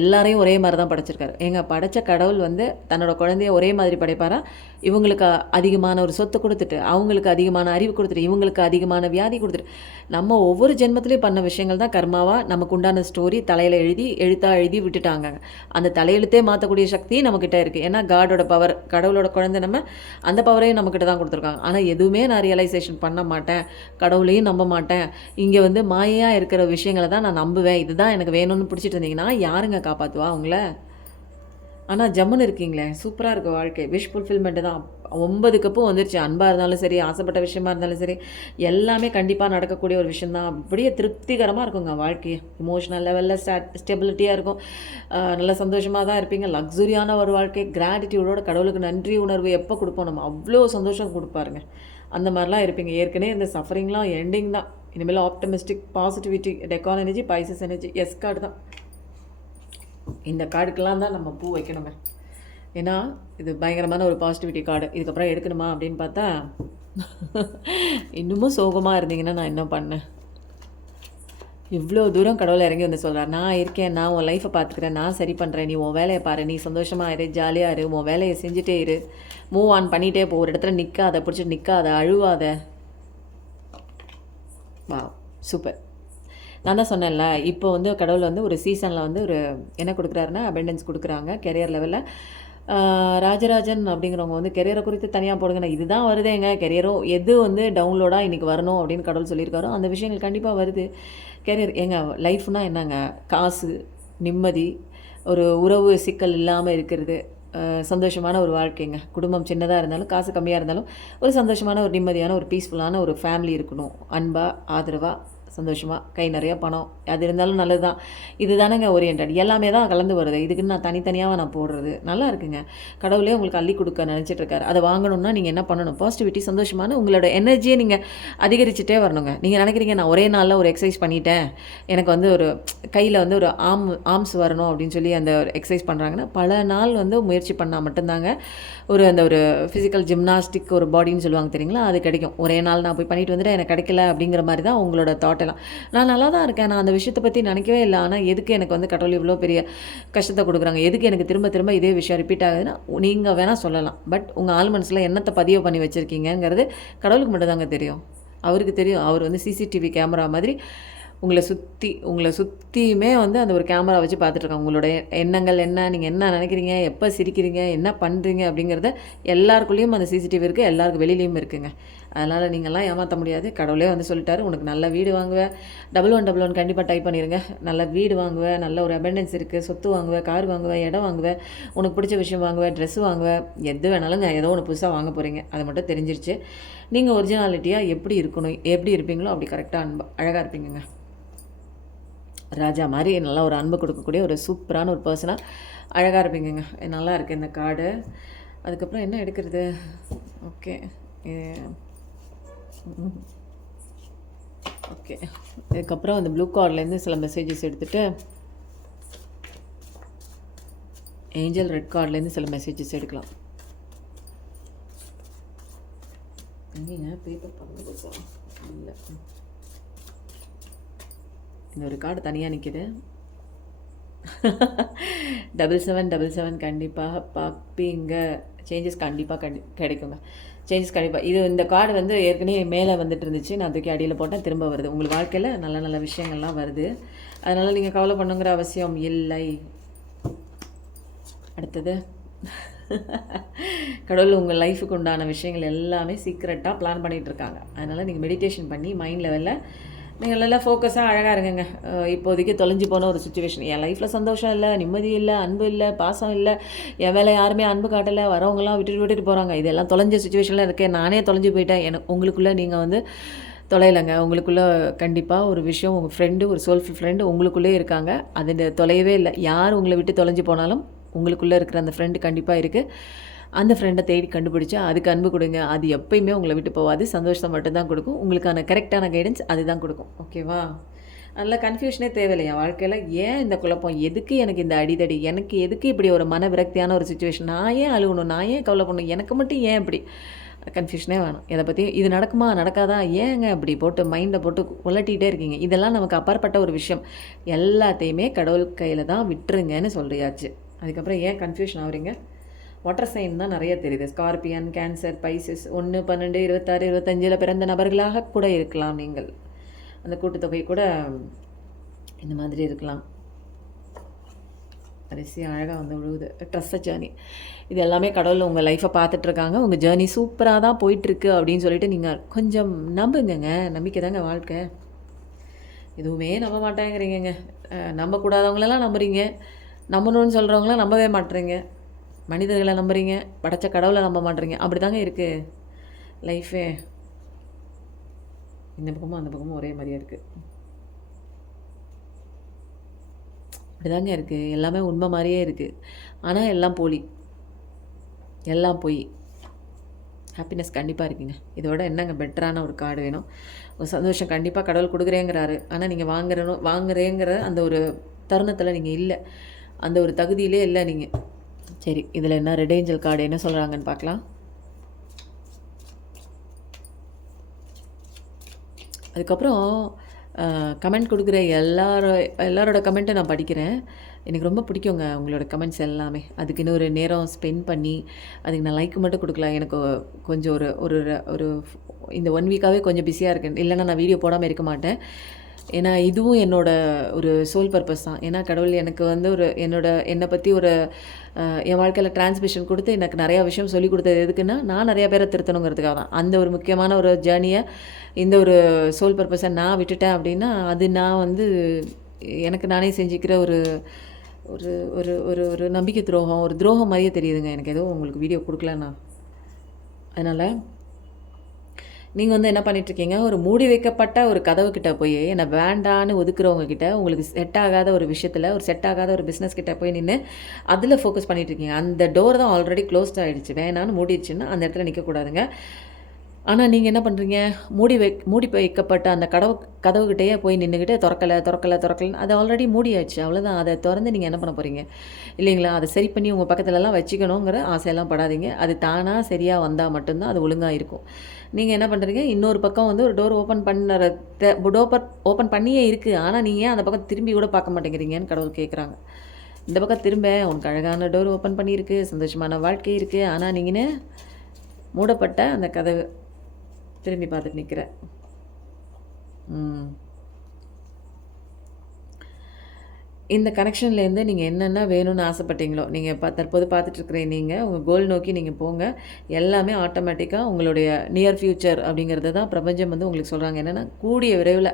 எல்லாரையும் ஒரே மாதிரி தான் படைச்சிருக்காரு. படைத்த கடவுள் வந்து தன்னோட குழந்தைய ஒரே மாதிரி படைப்பாரா? இவங்களுக்கு அதிகமான ஒரு சொத்து கொடுத்துட்டு, அவங்களுக்கு அதிகமான அறிவு கொடுத்துட்டு, இவங்களுக்கு அதிகமான வியாதி கொடுத்துட்டு, நம்ம ஒவ்வொரு ஜென்மத்திலையும் பண்ண விஷயங்கள் தான் கர்மாவாக நமக்கு உண்டான ஸ்டோரி தலையில் எழுதி விட்டுட்டாங்க. அந்த தலையெழுத்தே மாற்றக்கூடிய சக்தி நம்மக்கிட்ட இருக்குது. ஏன்னா காடோட பவர், கடவுளோட குழந்தை நம்ம, அந்த பவரையும் நம்மக்கிட்ட தான் கொடுத்துருக்காங்க. ஆனால் எதுவுமே நான் ரியலைசேஷன் பண்ண மாட்டேன், கடவுளையும் நம்ப மாட்டேன், இங்கே வந்து மாயையாக இருக்கிற விஷயங்களை தான் நான் நம்புவேன், இதுதான் எனக்கு வேணும்னு பிடிச்சிட்டு இருந்தீங்கன்னா யாருங்க காப்பாற்றுவா அவங்கள? ஆனால் ஜம்முன்னு இருக்கீங்களே, சூப்பராக இருக்குது வாழ்க்கை. விஷ் ஃபுல்ஃபில்மெண்ட்டு தான். 9 கப்பும் வந்துருச்சு. அன்பாக இருந்தாலும் சரி, ஆசைப்பட்ட விஷயமா இருந்தாலும் சரி, எல்லாமே கண்டிப்பாக நடக்கக்கூடிய ஒரு விஷயம் தான். அப்படியே திருப்திகரமாக இருக்குங்க வாழ்க்கை. இமோஷனல் லெவலில் ஸ்டெபிலிட்டியாக இருக்கும். நல்ல சந்தோஷமாக தான் இருப்பீங்க. லக்ஸுரியான ஒரு வாழ்க்கை. கிராட்டிடியூடோட கடவுளுக்கு நன்றி உணர்வு எப்போ கொடுப்போம் நம்ம, அவ்வளோ சந்தோஷம் கொடுப்பாருங்க. அந்த மாதிரிலாம் இருப்பீங்க. ஏற்கனவே இந்த சஃபரிங்லாம் எண்டிங் தான். இனிமேல் ஆப்டமிஸ்டிக், பாசிட்டிவிட்டி, டெக்கான் energy, Pisces energy, yes card தான். இந்த கார்டுக்கெல்லாம் தான் நம்ம பூ வைக்கணுங்க. ஏன்னா இது பயங்கரமான ஒரு பாசிட்டிவிட்டி கார்டு. இதுக்கப்புறம் எடுக்கணுமா அப்படின்னு பார்த்தா இன்னமும் சோகமாக இருந்தீங்கன்னா நான் என்ன பண்ணேன்? இவ்வளோ தூரம் கடவுள் இறங்கி வந்து சொல்கிறார், நான் இருக்கேன், நான் உன் லைஃப்பை பார்த்துக்கிறேன், நான் சரி பண்ணுறேன், நீ உன் வேலையை பாரு, நீ சந்தோஷமாக இரு, ஜாலியாக இரு, உன் வேலையை செஞ்சுட்டே இரு, மூவ் ஆன் பண்ணிகிட்டே போ, ஒரு இடத்துல நிற்காத, பிடிச்சிட்டு நிற்காத, அழுவாத. வா சூப்பர். நான் தான் சொன்னேன்ல, இப்போ வந்து கடவுள் வந்து ஒரு சீசனில் வந்து ஒரு என்ன கொடுக்குறாருன்னா அபெண்டன்ஸ் கொடுக்குறாங்க கெரியர் லெவலில். ராஜராஜன் அப்படிங்கிறவங்க வந்து கெரியரை குறித்து தனியாக போடுங்க, இதுதான் வருதேங்க கெரியரும், எது வந்து டவுன்லோடாக இன்றைக்கி வரணும் அப்படின்னு கடவுள் சொல்லியிருக்காரோ அந்த விஷயங்கள் கண்டிப்பாக வருது. கெரியர் லைஃப்னால் என்னங்க? காசு, நிம்மதி, ஒரு உறவு சிக்கல் இல்லாமல் இருக்கிறது, சந்தோஷமான ஒரு வாழ்க்கைங்க. குடும்பம் சின்னதாக இருந்தாலும் காசு கம்மியாக இருந்தாலும் ஒரு சந்தோஷமான ஒரு நிம்மதியான ஒரு பீஸ்ஃபுல்லான ஒரு ஃபேமிலி இருக்கணும். அன்பாக, ஆதரவாக, சந்தோஷமாக கை நிறைய பணம், அது இருந்தாலும் நல்லது தான். இது தானேங்க ஓரியன்டட், எல்லாமே தான் கலந்து வருது. இதுக்குன்னு நான் தனித்தனியாக நான் போடுறது நல்லா இருக்குங்க. கடவுளே உங்களுக்கு அள்ளி கொடுக்க நினச்சிட்டு இருக்காரு. அதை வாங்கணும்னா நீங்கள் என்ன பண்ணணும், பாசிட்டிவிட்டி, சந்தோஷமான உங்களோட எனர்ஜியை நீங்கள் அதிகரிச்சுட்டே வரணுங்க. நீங்கள் நினைக்கிறீங்க நான் ஒரே நாளில் ஒரு எக்ஸசைஸ் பண்ணிட்டேன், எனக்கு வந்து ஒரு கையில் வந்து ஒரு ஆர்ம்ஸ் வரணும் அப்படின்னு சொல்லி அந்த ஒரு எக்ஸசைஸ் பண்ணுறாங்கன்னா பல நாள் வந்து முயற்சி பண்ணால் மட்டும்தாங்க அந்த ஒரு ஃபிசிக்கல் ஜிம்னாஸ்டிக் ஒரு பாடின்னு சொல்லுவாங்க தெரியுங்களா, அது கிடைக்கும். ஒரே நாள் நான் போய் பண்ணிட்டு வந்துட்டு எனக்கு கிடைக்கல அப்படிங்கிற மாதிரி தான் உங்களோட தாட்டெல்லாம். நான் நல்லா தான் இருக்கேன், நான் அந்த விஷயத்தை பற்றி நினைக்கவே இல்லை, ஆனால் எதுக்கு எனக்கு வந்து கடவுள் இவ்வளோ பெரிய கஷ்டத்தை கொடுக்குறாங்க, எதுக்கு எனக்கு திரும்ப திரும்ப இதே விஷயம் ரிப்பீட் ஆகுதுன்னா நீங்கள் வேணால் சொல்லலாம். பட் உங்கள் ஆள் மனசில் என்னத்தை பதிவு பண்ணி வச்சுருக்கீங்கிறது கடவுளுக்கு மட்டும்தாங்க தெரியும். அவருக்கு தெரியும். அவர் வந்து சிசிடிவி கேமரா மாதிரி உங்களை சுற்றியுமே வந்து அந்த ஒரு கேமரா வச்சு பார்த்துட்ருக்காங்க. உங்களோட எண்ணங்கள் என்ன, நீங்கள் என்ன நினைக்கிறீங்க, எப்போ சிரிக்கிறீங்க, என்ன பண்ணுறீங்க அப்படிங்கிறத எல்லாருக்குள்ளேயும் அந்த சிசிடிவி இருக்குது, எல்லாருக்கும் வெளியிலையும் இருக்குங்க. அதனால் நீங்கள்லாம் ஏமாற்ற முடியாது. கடவுளே வந்து சொல்லிட்டாரு, உனக்கு நல்ல வீடு வாங்குவேன். 1111 கண்டிப்பாக டைப் பண்ணிடுங்க. நல்ல வீடு வாங்குவேன், நல்ல ஒரு அபண்டன்ஸ் இருக்குது, சொத்து வாங்குவேன், கார் வாங்குவேன், இடம் வாங்குவேன், உனக்கு பிடிச்ச விஷயம் வாங்குவேன், ட்ரெஸ்ஸு வாங்குவேன், எது வேணாலும் ஏதோ ஒன்று புதுசாக வாங்க போகிறீங்க. அது மட்டும் தெரிஞ்சிருச்சு. நீங்கள் ஒரிஜினாலிட்டியாக எப்படி இருக்கணும், எப்படி இருப்பீங்களோ அப்படி கரெக்டாக அழகாக இருப்பீங்க. ராஜா மாதிரி நல்லா ஒரு அன்பு கொடுக்கக்கூடிய ஒரு சூப்பரான ஒரு பர்சனாக அழகாக இருப்பீங்கங்க. நல்லா இருக்குது இந்த கார்டு. அதுக்கப்புறம் என்ன எடுக்கிறது? ஓகே ஓகே இதுக்கப்புறம் அந்த ப்ளூ கார்ட்லேருந்து சில மெசேஜஸ் எடுத்துகிட்டு ஏஞ்சல் ரெட் கார்ட்லேருந்து சில மெசேஜஸ் எடுக்கலாம். எங்கேங்க பேப்பர் பண்ண இல்லை, இந்த ஒரு கார்டு தனியாக நிற்கிது. 7777 கண்டிப்பாக பார்ப்பீங்க. சேஞ்சஸ் கண்டிப்பாக கிடைக்குங்க. சேஞ்சஸ் கண்டிப்பாக. இந்த கார்டு வந்து ஏற்கனவே மேலே வந்துட்டு இருந்துச்சு, நான் தூக்கி அடியில் போட்டேன், திரும்ப வருது. உங்களுக்கு வாழ்க்கையில் நல்ல நல்ல விஷயங்கள்லாம் வருது. அதனால் நீங்கள் கவலை பண்ணுங்கிற அவசியம் இல்லை. அடுத்தது கடவுள் உங்கள் லைஃபுக்கு உண்டான விஷயங்கள் எல்லாமே சீக்ரெட்டாக பிளான் பண்ணிகிட்ருக்காங்க. அதனால் நீங்கள் மெடிடேஷன் பண்ணி மைண்ட் லெவலில் நீங்கள் நல்லா ஃபோக்கஸாக அழகாக இருங்கங்க. இப்போதைக்கு தொலைஞ்சு போன ஒரு சுச்சுவேஷன், என் லைஃப்பில் சந்தோஷம் இல்லை, நிம்மதி இல்லை, அன்பு இல்லை, பாசம் இல்லை, என் வேலை யாருமே அன்பு காட்டலை, வரவங்களாம் விட்டுட்டு போகிறாங்க, இதெல்லாம் தொலைஞ்ச சுச்சுவேஷனில் இருக்கேன், நானே தொலைஞ்சு போயிட்டேன். உங்களுக்குள்ளே நீங்கள் வந்து தொலையலைங்க. உங்களுக்குள்ளே கண்டிப்பாக ஒரு விஷயம், உங்கள் ஃப்ரெண்டு, ஒரு சோல்ஃபுல் ஃப்ரெண்டு உங்களுக்குள்ளே இருக்காங்க. அது தொலையவே இல்லை. யார் உங்களை விட்டு தொலைஞ்சு போனாலும் உங்களுக்குள்ளே இருக்கிற அந்த ஃப்ரெண்டு கண்டிப்பாக இருக்குது. அந்த ஃப்ரெண்டை தேடி கண்டுபிடிச்சி அதுக்கு அன்பு கொடுங்க. அது எப்பயுமே உங்களை விட்டு போகாது, சந்தோஷத்தை மட்டும்தான் கொடுக்கும். உங்களுக்கான கரெக்டான கைடன்ஸ் அதுதான் கொடுக்கும். ஓகேவா? அதில் கன்ஃபியூஷனே தேவையில்லையா வாழ்க்கையில்? ஏன் இந்த குழப்பம், எதுக்கு எனக்கு இந்த அடிதடி, எனக்கு எதுக்கு இப்படி ஒரு மன விரக்தியான ஒரு சுச்சுவேஷன், நான் ஏன் அழுகணும், நான் ஏன் கவலை பண்ணணும், எனக்கு மட்டும் ஏன் இப்படி கன்ஃபியூஷனே வேணும். இதை பற்றி இது நடக்குமா நடக்காதா, ஏங்க அப்படி போட்டு மைண்டை போட்டு உலட்டிகிட்டே இருக்கீங்க? இதெல்லாம் நமக்கு அப்பாற்பட்ட ஒரு விஷயம். எல்லாத்தையுமே கடவுள் கையில் தான் விட்டுருங்கன்னு சொல்லியாச்சு. அதுக்கப்புறம் ஏன் கன்ஃபியூஷன் ஆகுறீங்க? வாட்டர் சைன் தான் நிறைய தெரியுது. ஸ்கார்பியன், கேன்சர், பைசஸ், 1, 12, 26, 25 பிறந்த நபர்களாக கூட இருக்கலாம். நீங்கள் அந்த கூட்டுத்தொகை கூட இந்த மாதிரி இருக்கலாம். அரிசி அழகாக வந்து விழுவுது. ட்ரஸ்ட் ஜேர்னி, இது எல்லாமே கடவுள் உங்கள் லைஃப்பை பார்த்துட்ருக்காங்க. உங்கள் ஜேர்னி சூப்பராக தான் போயிட்டுருக்கு அப்படின்னு சொல்லிட்டு நீங்கள் கொஞ்சம் நம்புங்கங்க. நம்பிக்கை தாங்க வாழ்க்கை. எதுவுமே நம்ப மாட்டேங்கிறீங்க. நம்பக்கூடாதவங்களெல்லாம் நம்புறீங்க, நம்பணும்னு சொல்கிறவங்களாம் நம்பவே மாட்டுறீங்க. மனிதர்களை நம்புறீங்க, படைச்ச கடவுளை நம்ப மாட்டேறீங்க. அப்படி தாங்க இருக்குது லைஃபே. இந்த பக்கமும் அந்த பக்கமும் ஒரே மாதிரியாக இருக்குது. அப்படி தாங்க இருக்குது. எல்லாமே உண்மை மாதிரியே இருக்குது, ஆனால் எல்லாம் போலி, எல்லாம் போய். ஹாப்பினஸ் கண்டிப்பாக இருக்குங்க. இதோட என்னங்க பெட்டரான ஒரு கார்டு வேணும்? ஒரு சந்தோஷம் கண்டிப்பாக கடவுள் கொடுக்குறேங்கிறாரு. ஆனால் நீங்கள் வாங்குறேங்கிற அந்த ஒரு தருணத்தில் நீங்கள் இல்லை, அந்த ஒரு தகுதியிலே இல்லை நீங்கள். சரி, இதில் என்ன ரெட் ஏஞ்சல் கார்டு என்ன சொல்கிறாங்கன்னு பார்க்கலாம். அதுக்கப்புறம் கமெண்ட் கொடுக்குற எல்லாரோட கமெண்ட்டை நான் படிக்கிறேன். எனக்கு ரொம்ப பிடிக்குங்க உங்களோட கமெண்ட்ஸ் எல்லாமே. அதுக்கு இன்னும் ஒரு நேரம் ஸ்பெண்ட் பண்ணி அதுக்கு நான் லைக் மட்டும் கொடுக்கலாம். எனக்கு கொஞ்சம் ஒரு இந்த 1 வீக்காகவே கொஞ்சம் பிஸியாக இருக்கேன். இல்லைன்னா நான் வீடியோ போடாமல் இருக்க மாட்டேன். ஏன்னா இதுவும் ஒரு சோல் பர்பஸ் தான். ஏன்னா கடவுள் எனக்கு வந்து என்னை பற்றி என் வாழ்க்கையில் டிரான்ஸ்மிஷன் கொடுத்து எனக்கு நிறையா விஷயம் சொல்லிக் கொடுத்தது எதுக்குன்னா, நான் நிறையா பேரை திருத்தணுங்கிறதுக்காக தான். அந்த ஒரு முக்கியமான ஒரு ஜேர்னியை, இந்த ஒரு சோல் பர்பஸை நான் விட்டுட்டேன் அப்படின்னா, அது நான் வந்து எனக்கு நானே செஞ்சுக்கிற ஒரு ஒரு ஒரு ஒரு ஒரு நம்பிக்கை துரோகம், ஒரு துரோகம் மாதிரியே தெரியுதுங்க எனக்கு. எதுவும் உங்களுக்கு வீடியோ கொடுக்கலன்னா. அதனால் நீங்கள் வந்து என்ன பண்ணிட்டுருக்கீங்க, ஒரு மூடி வைக்கப்பட்ட ஒரு கதவு கிட்ட போய் என்ன வேண்டான்னு ஒதுக்குறவங்க கிட்ட, உங்களுக்கு செட் ஆகாத ஒரு விஷயத்தில், ஒரு செட் ஆகாத ஒரு பிஸ்னஸ் கிட்ட போய் நின்று அதில் ஃபோக்கஸ் பண்ணிட்டுருக்கீங்க. அந்த டோர் தான் ஆல்ரெடி க்ளோஸ்ட் ஆகிடுச்சு, வேணான்னு மூடிடுச்சுன்னா அந்த இடத்துல நிற்கக்கூடாதுங்க. ஆனால் நீங்கள் என்ன பண்ணுறீங்க, மூடி வைக்கப்பட்ட அந்த கதவுகிட்டயே போய் நின்றுக்கிட்டு திறக்கலன்னு அது ஆல்ரெடி மூடியாச்சு, அவ்வளோதான். அதை திறந்து நீங்கள் என்ன பண்ண போகிறீங்க இல்லைங்களா? அதை சரி பண்ணி உங்கள் பக்கத்துலலாம் வச்சுக்கணுங்கிற ஆசையெல்லாம் படாதீங்க. அது தானாக சரியாக வந்தால் மட்டும்தான் அது ஒழுங்காக இருக்கும். நீங்கள் என்ன பண்ணுறீங்க, இன்னொரு பக்கம் வந்து ஒரு டோர் ஓப்பன் பண்ணியே இருக்குது, ஆனால் நீங்கள் ஏன் அந்த பக்கம் திரும்பி கூட பார்க்க மாட்டேங்கிறீங்கன்னு கடவுள் கேட்குறாங்க. இந்த பக்கம் திரும்ப, உனக்கு அழகான டோர் ஓப்பன் பண்ணியிருக்கு, சந்தோஷமான வாழ்க்கை இருக்குது, ஆனால் நீங்கள் மூடப்பட்ட அந்த கதவு திரும்பி பார்த்துட்டு நிற்கிறேன். இந்த கனெக்ஷன்லேருந்து நீங்கள் என்னென்ன வேணும்னு ஆசைப்பட்டீங்களோ, நீங்கள் தற்போது பார்த்துட்ருக்குற நீங்கள் உங்கள் கோல் நோக்கி நீங்கள் போங்க. எல்லாமே ஆட்டோமேட்டிக்காக உங்களுடைய நியர் ஃப்யூச்சர் அப்படிங்கிறது தான் பிரபஞ்சம் வந்து உங்களுக்கு சொல்கிறாங்க. என்னென்னா, கூடிய விரைவில்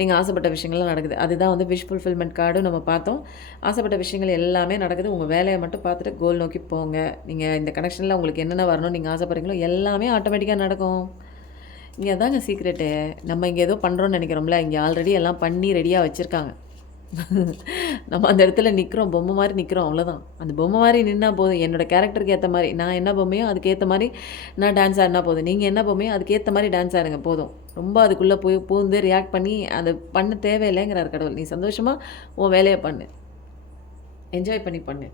நீங்கள் ஆசைப்பட்ட விஷயங்கள்லாம் நடக்குது. அதுதான் வந்து விஷ் ஃபுல்ஃபில்மெண்ட் கார்டும் நம்ம பார்த்தோம். ஆசைப்பட்ட விஷயங்கள் எல்லாமே நடக்குது. உங்கள் வேலையை மட்டும் பார்த்துட்டு கோல் நோக்கி போங்க. நீங்கள் இந்த கனெக்ஷனில் உங்களுக்கு என்னென்ன வரணும்னு நீங்கள் ஆசைப்படுறீங்களோ எல்லாமே ஆட்டோமேட்டிக்காக நடக்கும். இங்கே அதாங்க சீக்ரெட்டு. நம்ம இங்கே ஏதோ பண்ணுறோன்னு நினைக்கிறோம்ல, இங்கே ஆல்ரெடி எல்லாம் பண்ணி ரெடியாக வச்சுருக்காங்க. நம்ம அந்த இடத்துல நிற்கிறோம், பொம்மை மாதிரி நிற்கிறோம், அவ்வளோதான். அந்த பொம்மை மாதிரி நின்னா போதும். என்னோடய கேரக்டருக்கு ஏற்ற மாதிரி நான் என்ன பொம்மையோ அதுக்கேற்ற மாதிரி நான் டான்ஸ் ஆடினா போதும். நீங்கள் என்ன பொம்மையோ அதுக்கேற்ற மாதிரி டான்ஸ் ஆடுங்க போதும். ரொம்ப அதுக்குள்ளே போய் பூந்து ரியாக்ட் பண்ணி அது பண்ண தேவையில்லைங்கிறார் கடவுள். நீ சந்தோஷமாக உன் வேலையை பண்ணு, என்ஜாய் பண்ணி பண்ணு.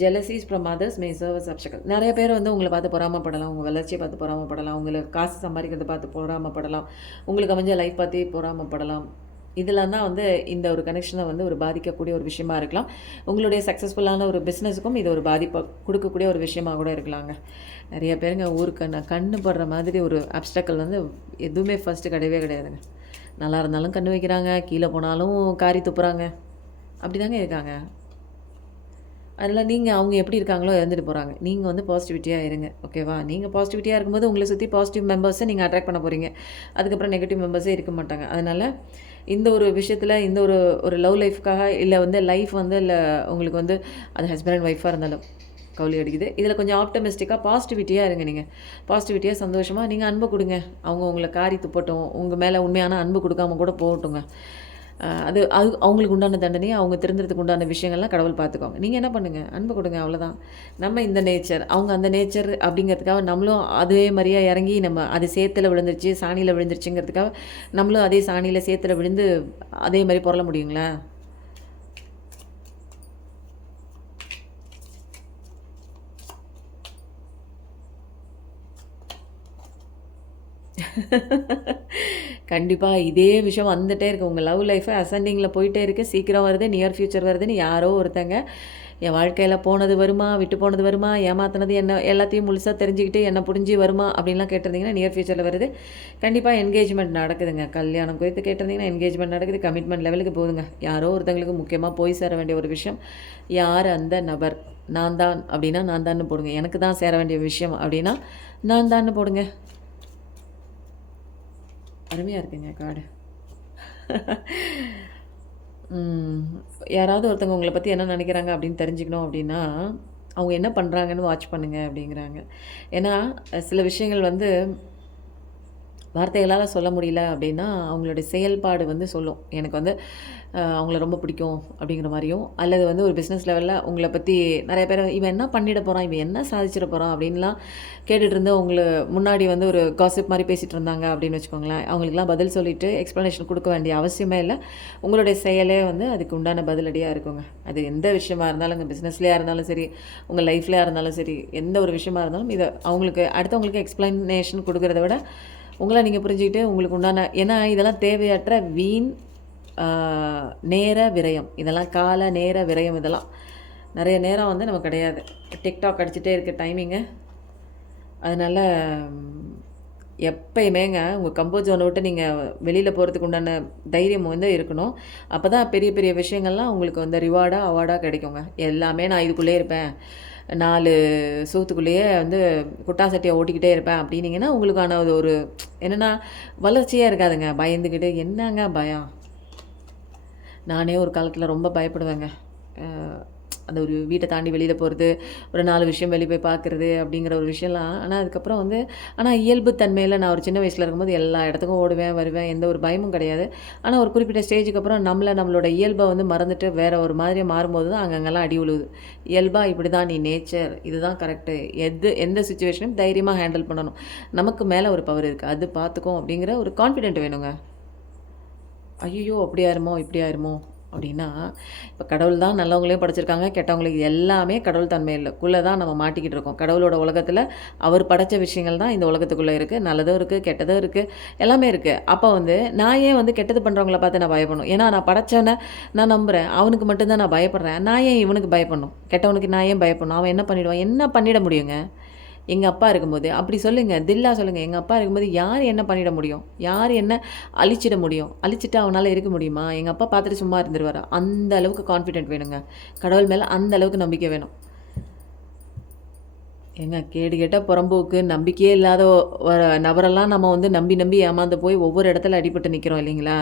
Jealousies from others may serve as obstacle. நிறைய பேர் வந்து உங்களை பார்த்து பொறாமப்படலாம், உங்கள் வளர்ச்சியை பார்த்து பொறாமப்படலாம், உங்களுக்கு காசு சம்பாதிக்கிறத பார்த்து பொறாமப்படலாம், உங்களுக்கு அமைஞ்ச லைஃப் பார்த்து பொறாமப்படலாம். இதெல்லாம் தான் வந்து இந்த ஒரு கனெக்ஷனை வந்து ஒரு பாதிக்கக்கூடிய ஒரு விஷயமா இருக்கலாம். உங்களுடைய சக்ஸஸ்ஃபுல்லான ஒரு பிஸ்னஸுக்கும் இது ஒரு பாதிப்பை கொடுக்கக்கூடிய ஒரு விஷயமாக கூட இருக்கலாங்க. நிறைய பேருங்க ஊருக்கு கண்ணு படுற மாதிரி ஒரு அப்ஸ்டக்கிள் வந்து எதுவுமே ஃபஸ்ட்டு கிடையவே கிடையாதுங்க. நல்லா இருந்தாலும் கண்ணு வைக்கிறாங்க, கீழே போனாலும் காரி துப்புறாங்க, அப்படி தாங்க இருக்காங்க. அதனால் நீங்கள் அவங்க எப்படி இருக்காங்களோ இருந்துட்டு போகிறாங்க. நீங்கள் வந்து பாசிட்டிவிட்டியாக இருங்க, ஓகேவா? நீங்கள் பாசிட்டிவிட்டியாக இருக்கும்போது உங்களை சுற்றி பாசிட்டிவ் மெம்பர்ஸை நீங்கள் அட்ராக்ட் பண்ண போகிறீங்க. அதுக்கப்புறம் நெகட்டிவ் மெம்பர்ஸே இருக்க மாட்டாங்க. அதனால் இந்த ஒரு விஷயத்தில் இந்த ஒரு லவ் லைஃப்க்காக இல்லை வந்து லைஃப் வந்து இல்லை உங்களுக்கு வந்து அது ஹஸ்பண்ட் அண்ட் ஒய்ஃபாக இருந்தாலும் கவுளி அடிக்குது. இதில் கொஞ்சம் ஆப்டமிஸ்டிக்காக பாசிட்டிவிட்டியாக இருங்க. நீங்கள் பாசிட்டிவிட்டியாக சந்தோஷமாக நீங்கள் அன்பு கொடுங்க. அவங்க உங்களை காரி துப்பட்டும், உங்கள் மேலே உண்மையான அன்பு கொடுக்காம கூட போகட்டுங்க. அது அவங்களுக்கு உண்டான தண்டனையை அவங்க திருந்துறதுக்கு உண்டான விஷயங்கள்லாம் கடவுள் பார்த்துக்கோங்க. நீங்கள் என்ன பண்ணுங்கள், அன்பு கொடுங்க, அவ்வளோதான். நம்ம இந்த நேச்சர், அவங்க அந்த நேச்சர் அப்படிங்கிறதுக்காக நம்மளும் அதே மாதிரியா இறங்கி நம்ம அது சேத்துல விழுந்துருச்சு, சாணியில் விழுந்துருச்சுங்கிறதுக்காக நம்மளும் அதே சாணியில் சேத்துல விழுந்து அதே மாதிரி பொருள முடியுங்களா? கண்டிப்பாக இதே விஷயம் வந்துகிட்டே இருக்குது. உங்கள் லவ் லைஃபை அசெண்டிங்கில் போயிட்டே இருக்குது. சீக்கிரம் வருது, நியர் ஃப்யூச்சர் வருதுன்னு யாரோ ஒருத்தங்க என் வாழ்க்கையில் போனது வருமா, விட்டு போனது வருமா, ஏமாத்தினது என்ன, எல்லாத்தையும் முழுசாக தெரிஞ்சுக்கிட்டு என்ன புரிஞ்சு வருமா அப்படின்லாம் கேட்டிருந்தீங்கன்னா நியர் ஃப்யூச்சரில் வருது. கண்டிப்பாக என்கேஜ்மெண்ட் நடக்குதுங்க. கல்யாணம் குறித்து கேட்டிருந்தீங்கன்னா என்கேஜ்மெண்ட் நடக்குது. கமிட்மெண்ட் லெவலுக்கு போகுதுங்க. யாரோ ஒருத்தங்களுக்கு முக்கியமாக போய் சேர வேண்டிய ஒரு விஷயம். யார் அந்த நபர்? நான் தான் அப்படின்னா நான் தான்னு போடுங்க. எனக்கு தான் சேர வேண்டிய விஷயம் அப்படின்னா நான் தான்னு போடுங்க. அருமையாக இருக்குங்க கார்டு. யாராவது ஒருத்தவங்க உங்களை பற்றி என்ன நினைக்கிறாங்க அப்படின்னு தெரிஞ்சுக்கணும் அப்படின்னா அவங்க என்ன பண்ணுறாங்கன்னு வாட்ச் பண்ணுங்கள் அப்படிங்கிறாங்க. ஏன்னா சில விஷயங்கள் வந்து வார்த்தைகளால் சொல்ல முடியல அப்படின்னா அவங்களுடைய செயல்பாடு வந்து சொல்லும். எனக்கு வந்து அவங்கள ரொம்ப பிடிக்கும் அப்படிங்கிற மாதிரியும், அல்லது வந்து ஒரு பிஸ்னஸ் லெவலில் உங்களை பற்றி நிறைய பேர் இவன் என்ன பண்ணிட போகிறான், இவன் என்ன சாதிச்சிட போகிறான் அப்படின்லாம் கேட்டுட்டு இருந்து உங்களை முன்னாடி வந்து ஒரு காசிப் மாதிரி பேசிகிட்டு இருந்தாங்க அப்படின்னு வச்சுக்கோங்களேன். அவங்களுக்குலாம் பதில் சொல்லிவிட்டு எக்ஸ்ப்ளனேஷன் கொடுக்க வேண்டிய அவசியமே இல்லை. உங்களுடைய செயலே வந்து அதுக்கு உண்டான பதிலடியாக இருக்குங்க. அது எந்த விஷயமா இருந்தாலும், உங்கள் பிஸ்னஸ்லேயாக இருந்தாலும் சரி, உங்கள் லைஃப்லேயாக இருந்தாலும் சரி, எந்த ஒரு விஷயமா இருந்தாலும் இதை அவங்களுக்கு அடுத்தவங்களுக்கு எக்ஸ்ப்ளனேஷன் கொடுக்குறத விட உங்களை நீங்கள் புரிஞ்சுக்கிட்டு உங்களுக்கு உண்டான, ஏன்னா இதெல்லாம் தேவையற்ற வீண் நேர விரயம், இதெல்லாம் கால நேர விரயம். இதெல்லாம் நிறைய நேரம் வந்து நமக்கு கிடையாது. டிக்டாக் அடிச்சுட்டே இருக்க டைமிங்கு. அதனால் எப்பயுமேங்க உங்கள் கம்போர்ட் ஜோனை விட்டு நீங்கள் வெளியில் போகிறதுக்கு உண்டான தைரியம் வந்து இருக்கணும். அப்போ தான் பெரிய பெரிய விஷயங்கள்லாம் உங்களுக்கு வந்து ரிவார்டாக அவார்டாக கிடைக்குங்க. எல்லாமே நான் இதுக்குள்ளே இருப்பேன், 4 சூத்துக்குள்ளேயே வந்து குட்டா சட்டியை ஓட்டிக்கிட்டே இருப்பேன் அப்படின்னீங்கன்னா உங்களுக்கான ஒரு என்னென்னா வளர்ச்சியாக இருக்காதுங்க. பயந்துக்கிட்டு என்னங்க பயம். நானே ஒரு காலத்தில் ரொம்ப பயப்படுவேங்க. அந்த ஒரு வீட்டை தாண்டி வெளியில் போகிறது, ஒரு 4 விஷயம் வெளியே போய் பார்க்குறது அப்படிங்கிற ஒரு விஷயம்லாம். ஆனால் அதுக்கப்புறம் வந்து ஆனால் இயல்பு தன்மையில் நான் ஒரு சின்ன வயசில் இருக்கும்போது எல்லா இடத்துக்கும் ஓடுவேன், வருவேன். எந்த ஒரு பயமும் கிடையாது. ஆனால் ஒரு குறிப்பிட்ட ஸ்டேஜுக்கு அப்புறம் நம்மளோட இயல்பை வந்து மறந்துட்டு வேறு ஒரு மாதிரியாக மாறும்போது தான் அங்கங்கெல்லாம் அடி உழுவுது. இயல்பா இப்படி தான், நீ நேச்சர், இதுதான் கரெக்டு, எந்த சுச்சுவேஷனையும் தைரியமாக ஹேண்டில் பண்ணணும். நமக்கு மேலே ஒரு பவர் இருக்குது, அது பார்த்துக்கும் அப்படிங்கிற ஒரு கான்ஃபிடென்ட் வேணுங்க. ஐயய்யோ! அப்படி ஆயிருமோ, இப்படி ஆயிருமோ அப்படின்னா, இப்போ கடவுள் தான் நல்லவங்களையும் படைச்சிருக்காங்க, கெட்டவங்களுக்கு எல்லாமே கடவுள் தன்மைக்குள்ளே தான் நம்ம மாட்டிக்கிட்டு இருக்கோம். கடவுளோட உலகத்தில் அவர் படைச்ச விஷயங்கள் தான் இந்த உலகத்துக்குள்ளே இருக்குது. நல்லதும் இருக்குது, கெட்டதும் இருக்குது, எல்லாமே இருக்குது. அப்போ வந்து நான் ஏன் வந்து கெட்டது பண்ணுறவங்கள பார்த்து நான் பயப்படணும்? ஏன்னா நான் படைச்சவனை நான் நம்புகிறேன். அவனுக்கு மட்டும்தான் நான் பயப்படுறேன். நான் ஏன் இவனுக்கு பயப்படணும்? கெட்டவனுக்கு நான் ஏன் பயப்படணும்? அவன் என்ன பண்ணிடுவான்? என்ன பண்ணிட முடியுங்க? எங்கள் அப்பா இருக்கும்போது அப்படி சொல்லுங்கள், தில்லா சொல்லுங்கள். எங்கள் அப்பா இருக்கும்போது யார் என்ன பண்ணிட முடியும்? யார் என்ன அழிச்சிட முடியும்? அழிச்சிட்டு அவனால் இருக்க முடியுமா? எங்கள் அப்பா பார்த்துட்டு சும்மா இருந்துருவாரா? அந்த அளவுக்கு கான்ஃபிடென்ட் வேணுங்க. கடவுள் மேலே அந்த அளவுக்கு நம்பிக்கை வேணும். ஏங்க கேடு கெட்ட புறம்போக்கு நம்பிக்கையே இல்லாத நபரெல்லாம் நம்ம வந்து நம்பி நம்பி ஏமாந்து போய் ஒவ்வொரு இடத்துல அடிபட்டு நிற்கிறோம் இல்லைங்களா?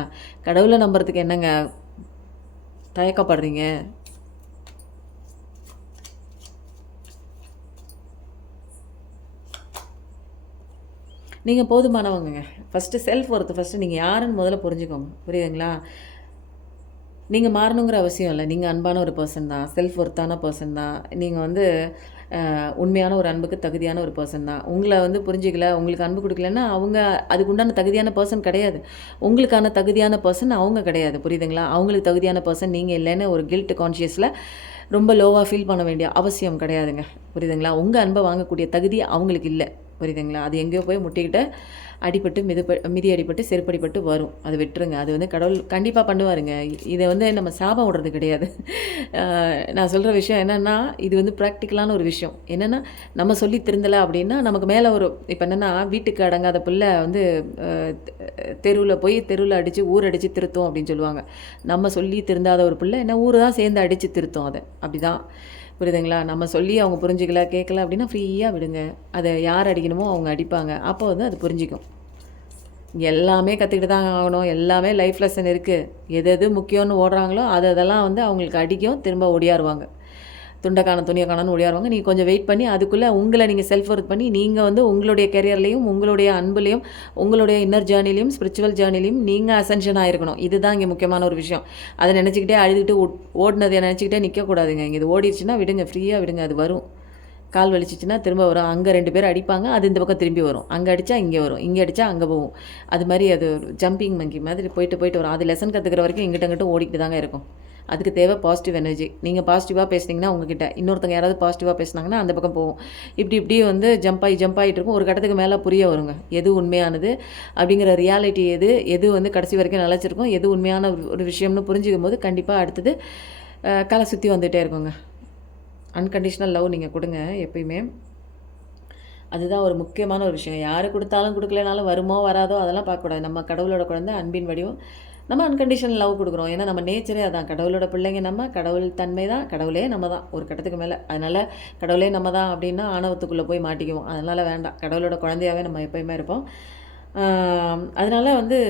கடவுளை நம்புறதுக்கு என்னங்க தயக்கப்படுறீங்க? நீங்கள் போதுமானவங்கங்க. ஃபஸ்ட்டு செல்ஃப் ஒர்த் ஃபஸ்ட்டு நீங்கள் யாருன்னு முதல்ல புரிஞ்சுக்கோங்க. புரியுதுங்களா? நீங்கள் மாறணுங்கிற அவசியம் இல்லை. நீங்கள் அன்பான ஒரு பர்சன் தான். செல்ஃப் ஒர்த்தான பர்சன் தான். நீங்கள் வந்து உண்மையான ஒரு அன்புக்கு தகுதியான ஒரு பர்சன் தான். உங்களை வந்து புரிஞ்சிக்கல, உங்களுக்கு அன்பு கொடுக்கலன்னா, அவங்க அதுக்கு உண்டான தகுதியான பர்சன் கிடையாது. உங்களுக்கான தகுதியான பர்சன் அவங்க கிடையாது. புரியுதுங்களா? அவங்களுக்கு தகுதியான பர்சன் நீங்கள் இல்லைன்னு ஒரு கில்ட் கான்ஷியஸில் ரொம்ப லோவாக ஃபீல் பண்ண வேண்டிய அவசியம் கிடையாதுங்க. புரியுதுங்களா? உங்கள் அன்பை வாங்கக்கூடிய தகுதி அவங்களுக்கு இல்லை. புரியுதுங்களா? அது எங்கேயோ போய் முட்டிக்கிட்டு அடிபட்டு மிதி அடிபட்டு செருப்படிப்பட்டு வரும். அது விட்டுருங்க. அது வந்து கடவுள் கண்டிப்பாக பண்ணுவாருங்க. இதை வந்து நம்ம சாபம் விடுறது கிடையாது. நான் சொல்கிற விஷயம் என்னென்னா, இது வந்து ப்ராக்டிக்கலான ஒரு விஷயம். என்னென்னா, நம்ம சொல்லி திருந்தலை அப்படின்னா நமக்கு மேலே ஒரு இப்போ என்னென்னா, வீட்டுக்கு அடங்காத பிள்ளை வந்து தெருவில் அடித்து ஊர் அடித்து திருத்தும் அப்படின்னு சொல்லுவாங்க. நம்ம சொல்லி திருந்தாத ஒரு பிள்ளை என்ன ஊர் தான் சேர்ந்து அடித்து திருத்தும். அதை அப்படி தான். புரியுதுங்களா? நம்ம சொல்லி அவங்க புரிஞ்சிக்கல, கேட்கல அப்படின்னா ஃப்ரீயாக விடுங்க. அதை யார் அடிக்கணுமோ அவங்க அடிப்பாங்க. அப்போ வந்து அது புரிஞ்சிக்கும். எல்லாமே கற்றுக்கிட்டு தான் ஆகணும். எல்லாமே லைஃப் லெசன் இருக்குது. எது முக்கியம்னு ஓடுறாங்களோ அதெல்லாம் வந்து அவங்களுக்கு அடிக்கும், திரும்ப ஓடியாருவாங்க. துண்டை காணும் துணியை காணும்னு ஓடியாருவாங்க. நீங்கள் கொஞ்சம் வெயிட் பண்ணி அதுக்குள்ளே உங்களை நீங்கள் செல்ஃப் ஒர்க் பண்ணி நீங்கள் வந்து உங்களுடைய கெரியர்லேயும் உங்களுடைய அன்புலேயும் உங்களுடைய இன்னர் ஜேர்னிலையும் ஸ்பிரிச்சுவல் ஜேர்னிலையும் நீங்கள் அசென்ஷன் ஆகிருக்கணும். இதுதான் இங்கே முக்கியமான ஒரு விஷயம். அதை நினச்சிக்கிட்டே அழுதுகிட்டு ஓடினதை நினச்சிக்கிட்டே நிற்கக்கூடாதுங்க. இங்கே இது ஓடிடுச்சுன்னா விடுங்க, ஃப்ரீயாக விடுங்க. அது வரும். கால் வலிச்சிச்சின்னா திரும்ப வரும். அங்கே 2 பேர் அடிப்பாங்க, அது இந்த பக்கம் திரும்பி வரும். அங்கே அடித்தா இங்கே வரும், இங்கே அடித்தா அங்கே போகும். அது மாதிரி அது ஒரு ஜம்பிங் மங்கி மாதிரி போயிட்டு வரும். அது லெசன் கற்றுக்கிற வரைக்கும் இங்கிட்ட ஓடிக்கிட்டு தாங்க இருக்கும். அதுக்கு தேவை பாசிட்டிவ் எனர்ஜி. நீங்கள் பாசிட்டிவாக பேசுனீங்கன்னா உங்ககிட்ட இன்னொருத்தங்க யாராவது பாசிட்டிவாக பேசுனாங்கன்னா அந்த பக்கம் போகும். இப்படி வந்து ஜம்ப் ஆகிட்டு இருக்கும். ஒரு கட்டத்துக்கு மேலே புரிய வருங்க, எது உண்மையானது அப்படிங்கிற ரியாலிட்டி எது வந்து கடைசி வரைக்கும் நிலச்சிருக்கும், எது உண்மையான ஒரு விஷயம்னு புரிஞ்சுக்கும் போது கண்டிப்பாக அடுத்தது களை சுற்றி வந்துகிட்டே இருக்குங்க. அன்கண்டிஷ்னல் லவ் நீங்கள் கொடுங்க எப்பயுமே. அதுதான் ஒரு முக்கியமான ஒரு விஷயம். யார் கொடுத்தாலும் கொடுக்கலனாலும் வருமோ வராதோ அதெல்லாம் பார்க்கக்கூடாது. நம்ம கடவுளோட குழந்தை, அன்பின் வடிவம். நம்ம அன்கண்டிஷனல் லவ் கொடுக்குறோம். ஏன்னா நம்ம நேச்சரே அதான். கடவுளோட பிள்ளைங்க நம்ம. கடவுள் தன்மை தான். கடவுளே நம்ம தான் ஒரு கட்டத்துக்கு மேலே. அதனால் கடவுளே நம்ம தான் அப்படின்னா ஆணவத்துக்குள்ளே போய் மாட்டிக்குவோம். அதனால் வேண்டாம். கடவுளோட குழந்தையாகவே நம்ம எப்போயுமே இருப்போம். அதனால் வந்து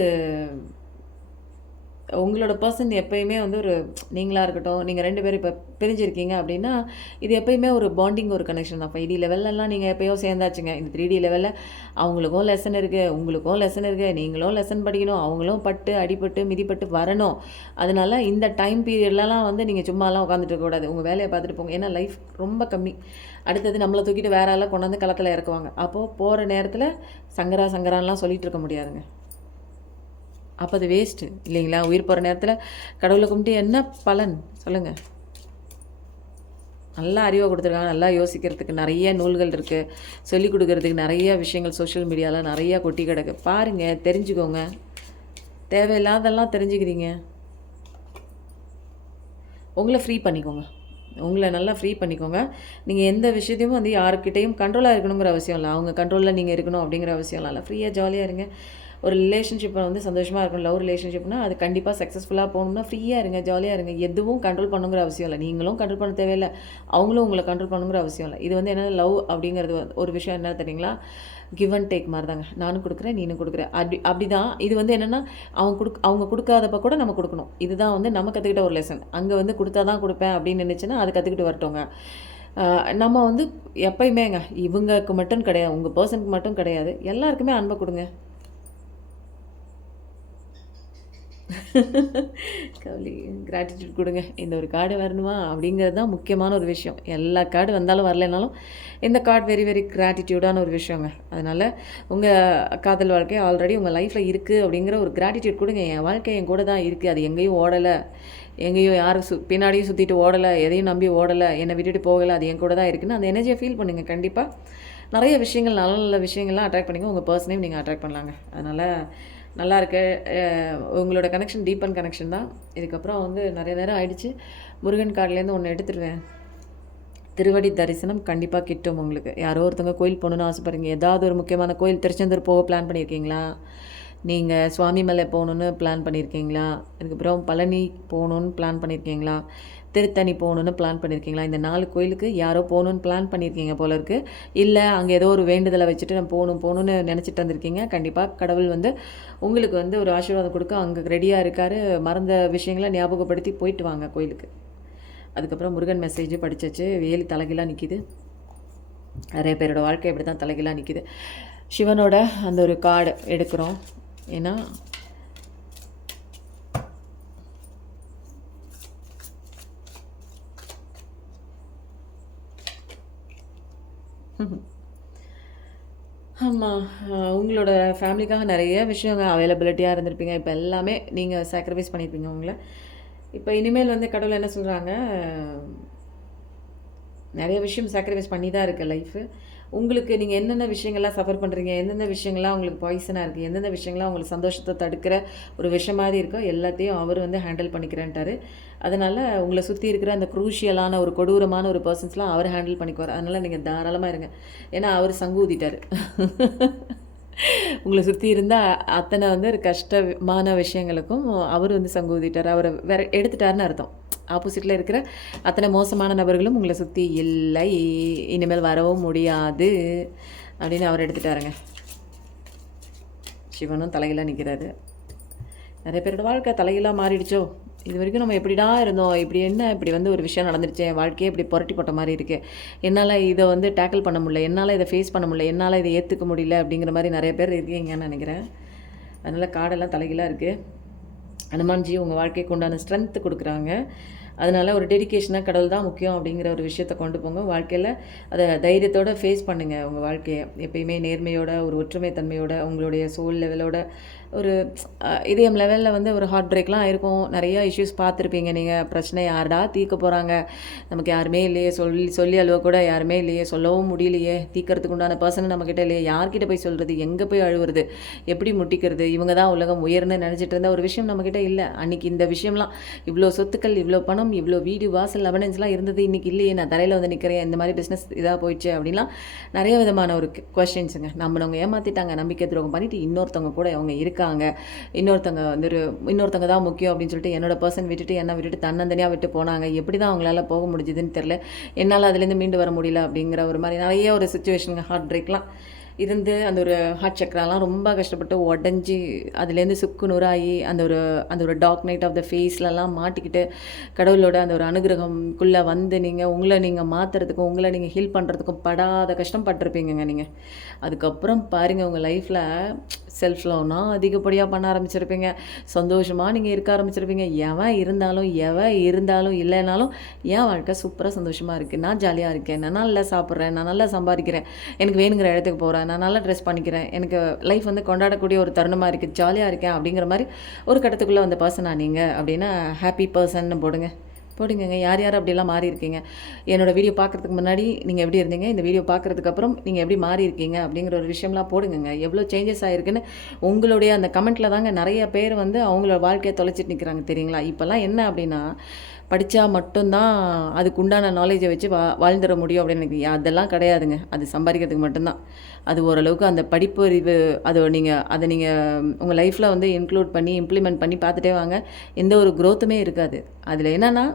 உங்களோட பர்சன் எப்பயுமே வந்து ஒரு நீங்களாக இருக்கட்டும், நீங்கள் 2 பேரும் இப்போ பிரிஞ்சிருக்கீங்க அப்படின்னா இது எப்பயுமே ஒரு பாண்டிங், ஒரு கனெக்ஷன் தான். 5D லெவல்லலாம் நீங்கள் எப்போயோ சேர்ந்தாச்சுங்க. இந்த 3D லெவலில் அவங்களுக்கும் லெசன் இருக்குது, உங்களுக்கும் லெசன் இருக்குது, நீங்களும் லெசன் படிக்கணும், அவங்களும் பட்டு அடிபட்டு மிதிப்பட்டு வரணும். அதனால் இந்த டைம் பீரியட்லலாம் வந்து நீங்கள் சும்மாலாம் உட்காந்துட்டு இருக்கக்கூடாது. உங்கள் வேலையை பார்த்துட்டு போங்க. ஏன்னா லைஃப் ரொம்ப கம்மி. அடுத்தது நம்மளை தூக்கிட்டு வேற ஆளை கொண்டாந்து களத்தில் இறக்குவாங்க. அப்போது போகிற நேரத்தில் சங்கரான்லாம் சொல்லிகிட்டு இருக்க முடியாதுங்க. அப்போ அது வேஸ்ட்டு இல்லைங்களா? உயிர் போகிற நேரத்தில் கடவுளை கும்பிட்டு என்ன பலன் சொல்லுங்கள்? நல்லா அறிவை கொடுத்துருக்காங்க. நல்லா யோசிக்கிறதுக்கு நிறைய நூல்கள் இருக்குது. சொல்லிக் கொடுக்கறதுக்கு நிறைய விஷயங்கள் சோஷியல் மீடியாவில் நிறையா கொட்டி கிடக்கு. பாருங்கள், தெரிஞ்சுக்கோங்க. தேவையில்லாதெல்லாம் தெரிஞ்சுக்கிறீங்க. உங்களை ஃப்ரீ பண்ணிக்கோங்க. உங்களை நல்லா ஃப்ரீ பண்ணிக்கோங்க. நீங்கள் எந்த விஷயத்தையும் வந்து யாருக்கிட்டையும் கண்ட்ரோலாக இருக்கணுங்கிற அவசியம் இல்லை. அவங்க கண்ட்ரோலில் நீங்கள் இருக்கணும் அப்படிங்கிற அவசியம் இல்லை. ஃப்ரீயாக ஜாலியாக இருங்க. ஒரு ரிலேஷன்ஷிப்பை வந்து சந்தோஷமாக இருக்கணும். லவ் ரிலேஷன்ஷிப்னா அது கண்டிப்பாக சக்ஸஸ்ஃபுல்லாக போகணும்னா ஃப்ரீயாக இருங்க, ஜாலியாக இருங்க. எதுவும் கண்ட்ரோல் பண்ணுங்கிற அவசியம் இல்லை. நீங்களும் கண்ட்ரோல் பண்ண தேவையில்லை, அவங்களும் உங்களை கண்ட்ரோல் பண்ணுங்கிற அவசியம் இல்லை. இது வந்து என்ன, லவ் அப்படிங்கிறது ஒரு விஷயம் என்ன தெரியுங்களா, கிவ் அண்ட் டேக் மாதிரி தாங்க. நானும் கொடுக்குறேன், நீனும் கொடுக்குற, அப்படி தான். இது வந்து என்னென்னா அவங்க கொடுக்காதப்ப கூட நம்ம கொடுக்கணும். இதுதான் வந்து நம்ம கற்றுக்கிட்ட ஒரு லெசன். அங்கே வந்து கொடுத்தா தான் கொடுப்பேன் அப்படின்னு நினச்சின்னா அது கற்றுக்கிட்டு வரட்டோங்க. நம்ம வந்து எப்பயுமேங்க இவங்களுக்கு மட்டும் கிடையாது, உங்கள் பர்சனுக்கு மட்டும் கிடையாது, எல்லாருக்குமே அன்பை கொடுங்க. கவலி கிராட்டிடியூட் கொடுங்க. இந்த ஒரு கார்டு வரணுமா அப்படிங்கிறது தான் முக்கியமான ஒரு விஷயம். எல்லா கார்டு வந்தாலும் வரலைனாலும் இந்த கார்டு வெரி வெரி கிராட்டிடியூடான ஒரு விஷயங்க. அதனால் உங்கள் காதல் வாழ்க்கை ஆல்ரெடி உங்கள் லைஃப்பில் இருக்குது அப்படிங்கிற ஒரு கிராட்டிடியூட் கொடுங்க. என் வாழ்க்கை என் கூட தான் இருக்குது, அது எங்கேயும் ஓடலை, எங்கேயும் யாரும் பின்னாடியும் சுற்றிட்டு ஓடலை, எதையும் நம்பி ஓடலை, என்னை விட்டுட்டு போகலை, அது என் கூட தான் இருக்குன்னு அந்த எனர்ஜியை ஃபீல் பண்ணுங்கள். கண்டிப்பாக நிறைய விஷயங்கள், நல்ல நல்ல விஷயங்கள்லாம் அட்ராக்ட் பண்ணிங்க. உங்கள் பர்சனையும் நீங்கள் அட்ராக்ட் பண்ணலாங்க. அதனால் நல்லா இருக்கு. உங்களோட கனெக்ஷன் டீப் அண்ட் கனெக்ஷன் தான். இதுக்கப்புறம் வந்து நிறைய நேரம் ஆயிடுச்சு. முருகன் கார்ட்லேருந்து ஒன்று எடுத்துடுவேன். திருவடி தரிசனம் கண்டிப்பாக கிட்டும் உங்களுக்கு. யாரோ ஒருத்தவங்க கோயில் போகணுன்னு ஆசைப்படுறீங்க, ஏதாவது ஒரு முக்கியமான கோயில், திருச்செந்தூர் போக பிளான் பண்ணியிருக்கீங்களா, நீங்கள் சுவாமிமலை போகணுன்னு பிளான் பண்ணியிருக்கீங்களா, அதுக்கப்புறம் பழனி போகணுன்னு பிளான் பண்ணியிருக்கீங்களா, திருத்தணி போகணுன்னு பிளான் பண்ணியிருக்கீங்களா, இந்த 4 கோயிலுக்கு யாரோ போகணுன்னு பிளான் பண்ணியிருக்கீங்க போல இருக்குது. இல்லை அங்கே ஏதோ ஒரு வேண்டுதலை வச்சுட்டு நான் போகணுன்னு நினச்சிட்டு வந்திருக்கீங்க. கண்டிப்பாக கடவுள் வந்து உங்களுக்கு வந்து ஒரு ஆசீர்வாதம் கொடுக்க அங்கே ரெடியாக இருக்கார். மறந்த விஷயங்களை ஞாபகப்படுத்தி போயிட்டு வாங்க கோயிலுக்கு. அதுக்கப்புறம் முருகன் மெசேஜ் படிச்சாச்சு. வேலி தலைகீழாக நிற்கிது. நிறைய பேரோட வாழ்க்கை இப்படி தான் தலைகீழாக நிற்கிது. சிவனோட அந்த ஒரு கார்டு எடுக்கிறோம். ஏன்னா ஆமாம், உங்களோட ஃபேமிலிக்காக நிறைய விஷயங்க அவைலபிலிட்டியாக இருந்திருப்பீங்க. இப்போ எல்லாமே நீங்கள் சாக்ரிஃபைஸ் பண்ணியிருப்பீங்க உங்களை. இப்போ இனிமேல் வந்து கடவுள் என்ன சொல்கிறாங்க, நிறைய விஷயம் சாக்ரிஃபைஸ் பண்ணி தான் இருக்குது லைஃபு. உங்களுக்கு நீங்கள் என்னென்ன விஷயங்கள்லாம் சஃபர் பண்ணுறீங்க, எந்தெந்த விஷயங்கள்லாம் உங்களுக்கு பாய்சனாக இருக்குது, எந்தெந்த விஷயங்கள்லாம் உங்களுக்கு சந்தோஷத்தை தடுக்கிற ஒரு விஷயம் மாதிரி இருக்கோ எல்லாத்தையும் அவர் வந்து ஹேண்டில் பண்ணிக்கிறேன்ட்டார். அதனால் உங்களை சுற்றி இருக்கிற அந்த குரூஷியலான ஒரு கொடூரமான ஒரு பர்சன்ஸ்லாம் அவர் ஹேண்டில் பண்ணிக்குவார். அதனால் நீங்கள் தாராளமாக இருங்க. ஏன்னா அவர் சங்கு ஊதிட்டார். உங்களை சுற்றி இருந்தால் அத்தனை வந்து ஒரு கஷ்டமான விஷயங்களுக்கும் அவர் வந்து சங்கு ஊதிட்டார். அவரை வேற எடுத்துட்டாருன்னு அர்த்தம். ஆப்போசிட்டில் இருக்கிற அத்தனை மோசமான நபர்களும் உங்களை சுற்றி இல்லை, இனிமேல் வரவும் முடியாது அப்படின்னு அவர் எடுத்துட்டாருங்க. சிவனும் தலைகீழாக நிற்கிறாரு. நிறைய பேரோட வாழ்க்கை தலைகீழாக மாறிடுச்சோ. இது வரைக்கும் நம்ம எப்படிடா இருந்தோம், இப்படி வந்து ஒரு விஷயம் நடந்துருச்சு, என் வாழ்க்கையே இப்படி புரட்டி போட்ட மாதிரி இருக்குது, என்னால் இதை வந்து டேக்கிள் பண்ண முடியல, என்னால் இதை ஃபேஸ் பண்ண முடியல, என்னால் இதை ஏற்றுக்க முடியல அப்படிங்கிற மாதிரி நிறைய பேர் இருக்கீங்கன்னு நினைக்கிறேன். அதனால் காடெல்லாம் தலைகீழாக இருக்குது. ஹனுமான்ஜி உங்கள் வாழ்க்கைக்கு உண்டான ஸ்ட்ரென்த்து கொடுக்குறாங்க. அதனால் ஒரு டெடிக்கேஷனாக கடவுள் தான் முக்கியம் அப்படிங்கிற ஒரு விஷயத்தை கொண்டு போங்க. வாழ்க்கையில் அதை தைரியத்தோடு ஃபேஸ் பண்ணுங்கள். உங்கள் வாழ்க்கையை எப்பயுமே நேர்மையோட, ஒரு ஒற்றுமை தன்மையோட, உங்களுடைய சோல் லெவலோட, ஒரு இதயம் லெவலில் வந்து ஒரு ஹார்ட் பிரேக்லாம் இருக்கும். நிறையா இஷ்யூஸ் பார்த்துருப்பீங்க நீங்கள். பிரச்சனை யாருடா தீர்க்க போகிறாங்க, நமக்கு யாருமே இல்லையே, சொல்லி அழுவ கூட யாருமே இல்லையே, சொல்லவும் முடியலையே, தீர்க்கறதுக்கு உண்டான பர்சன் நம்மக்கிட்ட இல்லையே, யார்கிட்ட போய் சொல்கிறது, எங்கே போய் அழுவுறது, எப்படி முட்டிக்கிறது, இவங்க தான் உலகம் உயர்னு நினச்சிட்டு இருந்த ஒரு விஷயம் நம்மக்கிட்ட இல்லை. அன்றைக்கி இந்த விஷயம்லாம், இவ்வளோ சொத்துக்கள், இவ்வளோ பணம், இவ்வளோ வீடு வாசல் அபண்டன்ஸ்லாம் இருந்தது, இன்றைக்கி இல்லையே, நான் தரையில் வந்து நிற்கிறேன், இந்த மாதிரி பிஸ்னஸ் இதாக போயிடுச்சு அப்படின்லாம் நிறைய விதமான ஒரு கொஸ்டின்ஸுங்க. நம்மளவங்க ஏமாற்றிட்டாங்க, நம்பிக்கை துரோகம் பண்ணிவிட்டு இன்னொருத்தவங்க கூட அவங்க இருக்காங்க, இன்னொருத்தங்க தான் முக்கியம் அப்படின்னு சொல்லிட்டு என்னோட பர்சன் விட்டுட்டு என்னை விட்டுட்டு தன்னந்தனியாக விட்டு போனாங்க. எப்படி தான் அவங்களால போக முடிஞ்சுதுன்னு தெரில, என்னால் அதுலேருந்து மீண்டு வர முடியல அப்படிங்கிற ஒரு மாதிரி நிறைய ஒரு சுச்சுவேஷனுங்க. ஹார்ட் பிரேக்லாம் இருந்து அந்த ஒரு ஹார்ட் சக்கராலாம் ரொம்ப கஷ்டப்பட்டு உடஞ்சி அதுலேருந்து சுக்கு நூறாகி அந்த ஒரு டார்க் நைட் ஆஃப் த ஃபேஸ்லலாம் மாட்டிக்கிட்டு கடவுளோட அந்த ஒரு அனுகிரகம்குள்ளே வந்து உங்களை நீங்கள் மாற்றுறதுக்கும், உங்களை நீங்கள் ஹீல் பண்ணுறதுக்கும் படாத கஷ்டம் பட்டிருப்பீங்க நீங்கள். அதுக்கப்புறம் பாருங்கள், உங்கள் லைஃப்பில் செல்ஃப் லவ்னா அதிகப்படியாக பண்ண ஆரம்பிச்சிருப்பீங்க. சந்தோஷமாக நீங்கள் இருக்க ஆரம்பிச்சிருப்பீங்க. எவன் இருந்தாலும் இல்லைனாலும் என் வாழ்க்கை சூப்பராக சந்தோஷமாக இருக்குது, நான் ஜாலியாக இருக்கேன், நான் நல்லா சாப்பிட்றேன், நான் நல்லா சம்பாதிக்கிறேன், எனக்கு வேணுங்கிற இடத்துக்கு போகிறேன், நான் நல்லா ட்ரெஸ் பண்ணிக்கிறேன், எனக்கு லைஃப் வந்து கொண்டாடக்கூடிய ஒரு தருணமாக இருக்குது, ஜாலியாக இருக்கேன் அப்படிங்கிற மாதிரி ஒரு கட்டத்துக்குள்ளே வந்த பர்சனா நீங்கள் அப்படின்னா ஹாப்பி பர்சன்னு போடுங்க. யார் அப்படியெல்லாம் மாறி இருக்கீங்க. என்னோடய வீடியோ பார்க்குறதுக்கு முன்னாடி நீங்கள் எப்படி இருந்தீங்க, இந்த வீடியோ பார்க்குறதுக்கப்புறம் நீங்கள் எப்படி மாறி இருக்கீங்க அப்படிங்கிற ஒரு விஷயம்லாம் போடுங்க. எவ்வளோ சேஞ்சஸ் ஆகிருக்குன்னு உங்களுடைய அந்த கமெண்ட்டில் தாங்க நிறைய பேர் வந்து அவங்களோட வாழ்க்கையை தொலைச்சிட்டு நிற்கிறாங்க தெரியுங்களா. இப்போல்லாம் என்ன அப்படின்னா, படித்தா மட்டும்தான் அதுக்கு உண்டான நாலேஜை வச்சு வாழ்ந்துட முடியும் அப்படின்னு நினைக்கிறீங்க. அதெல்லாம் கிடையாதுங்க. அது சம்பாதிக்கிறதுக்கு மட்டும்தான். அது ஓரளவுக்கு அந்த படிப்பறிவு அதை நீங்கள் உங்கள் லைஃப்பில் வந்து இன்க்ளூட் பண்ணி இம்ப்ளிமெண்ட் பண்ணி பார்த்துட்டே வாங்க. எந்த ஒரு க்ரோத்துமே இருக்காது. அதில் என்னென்னா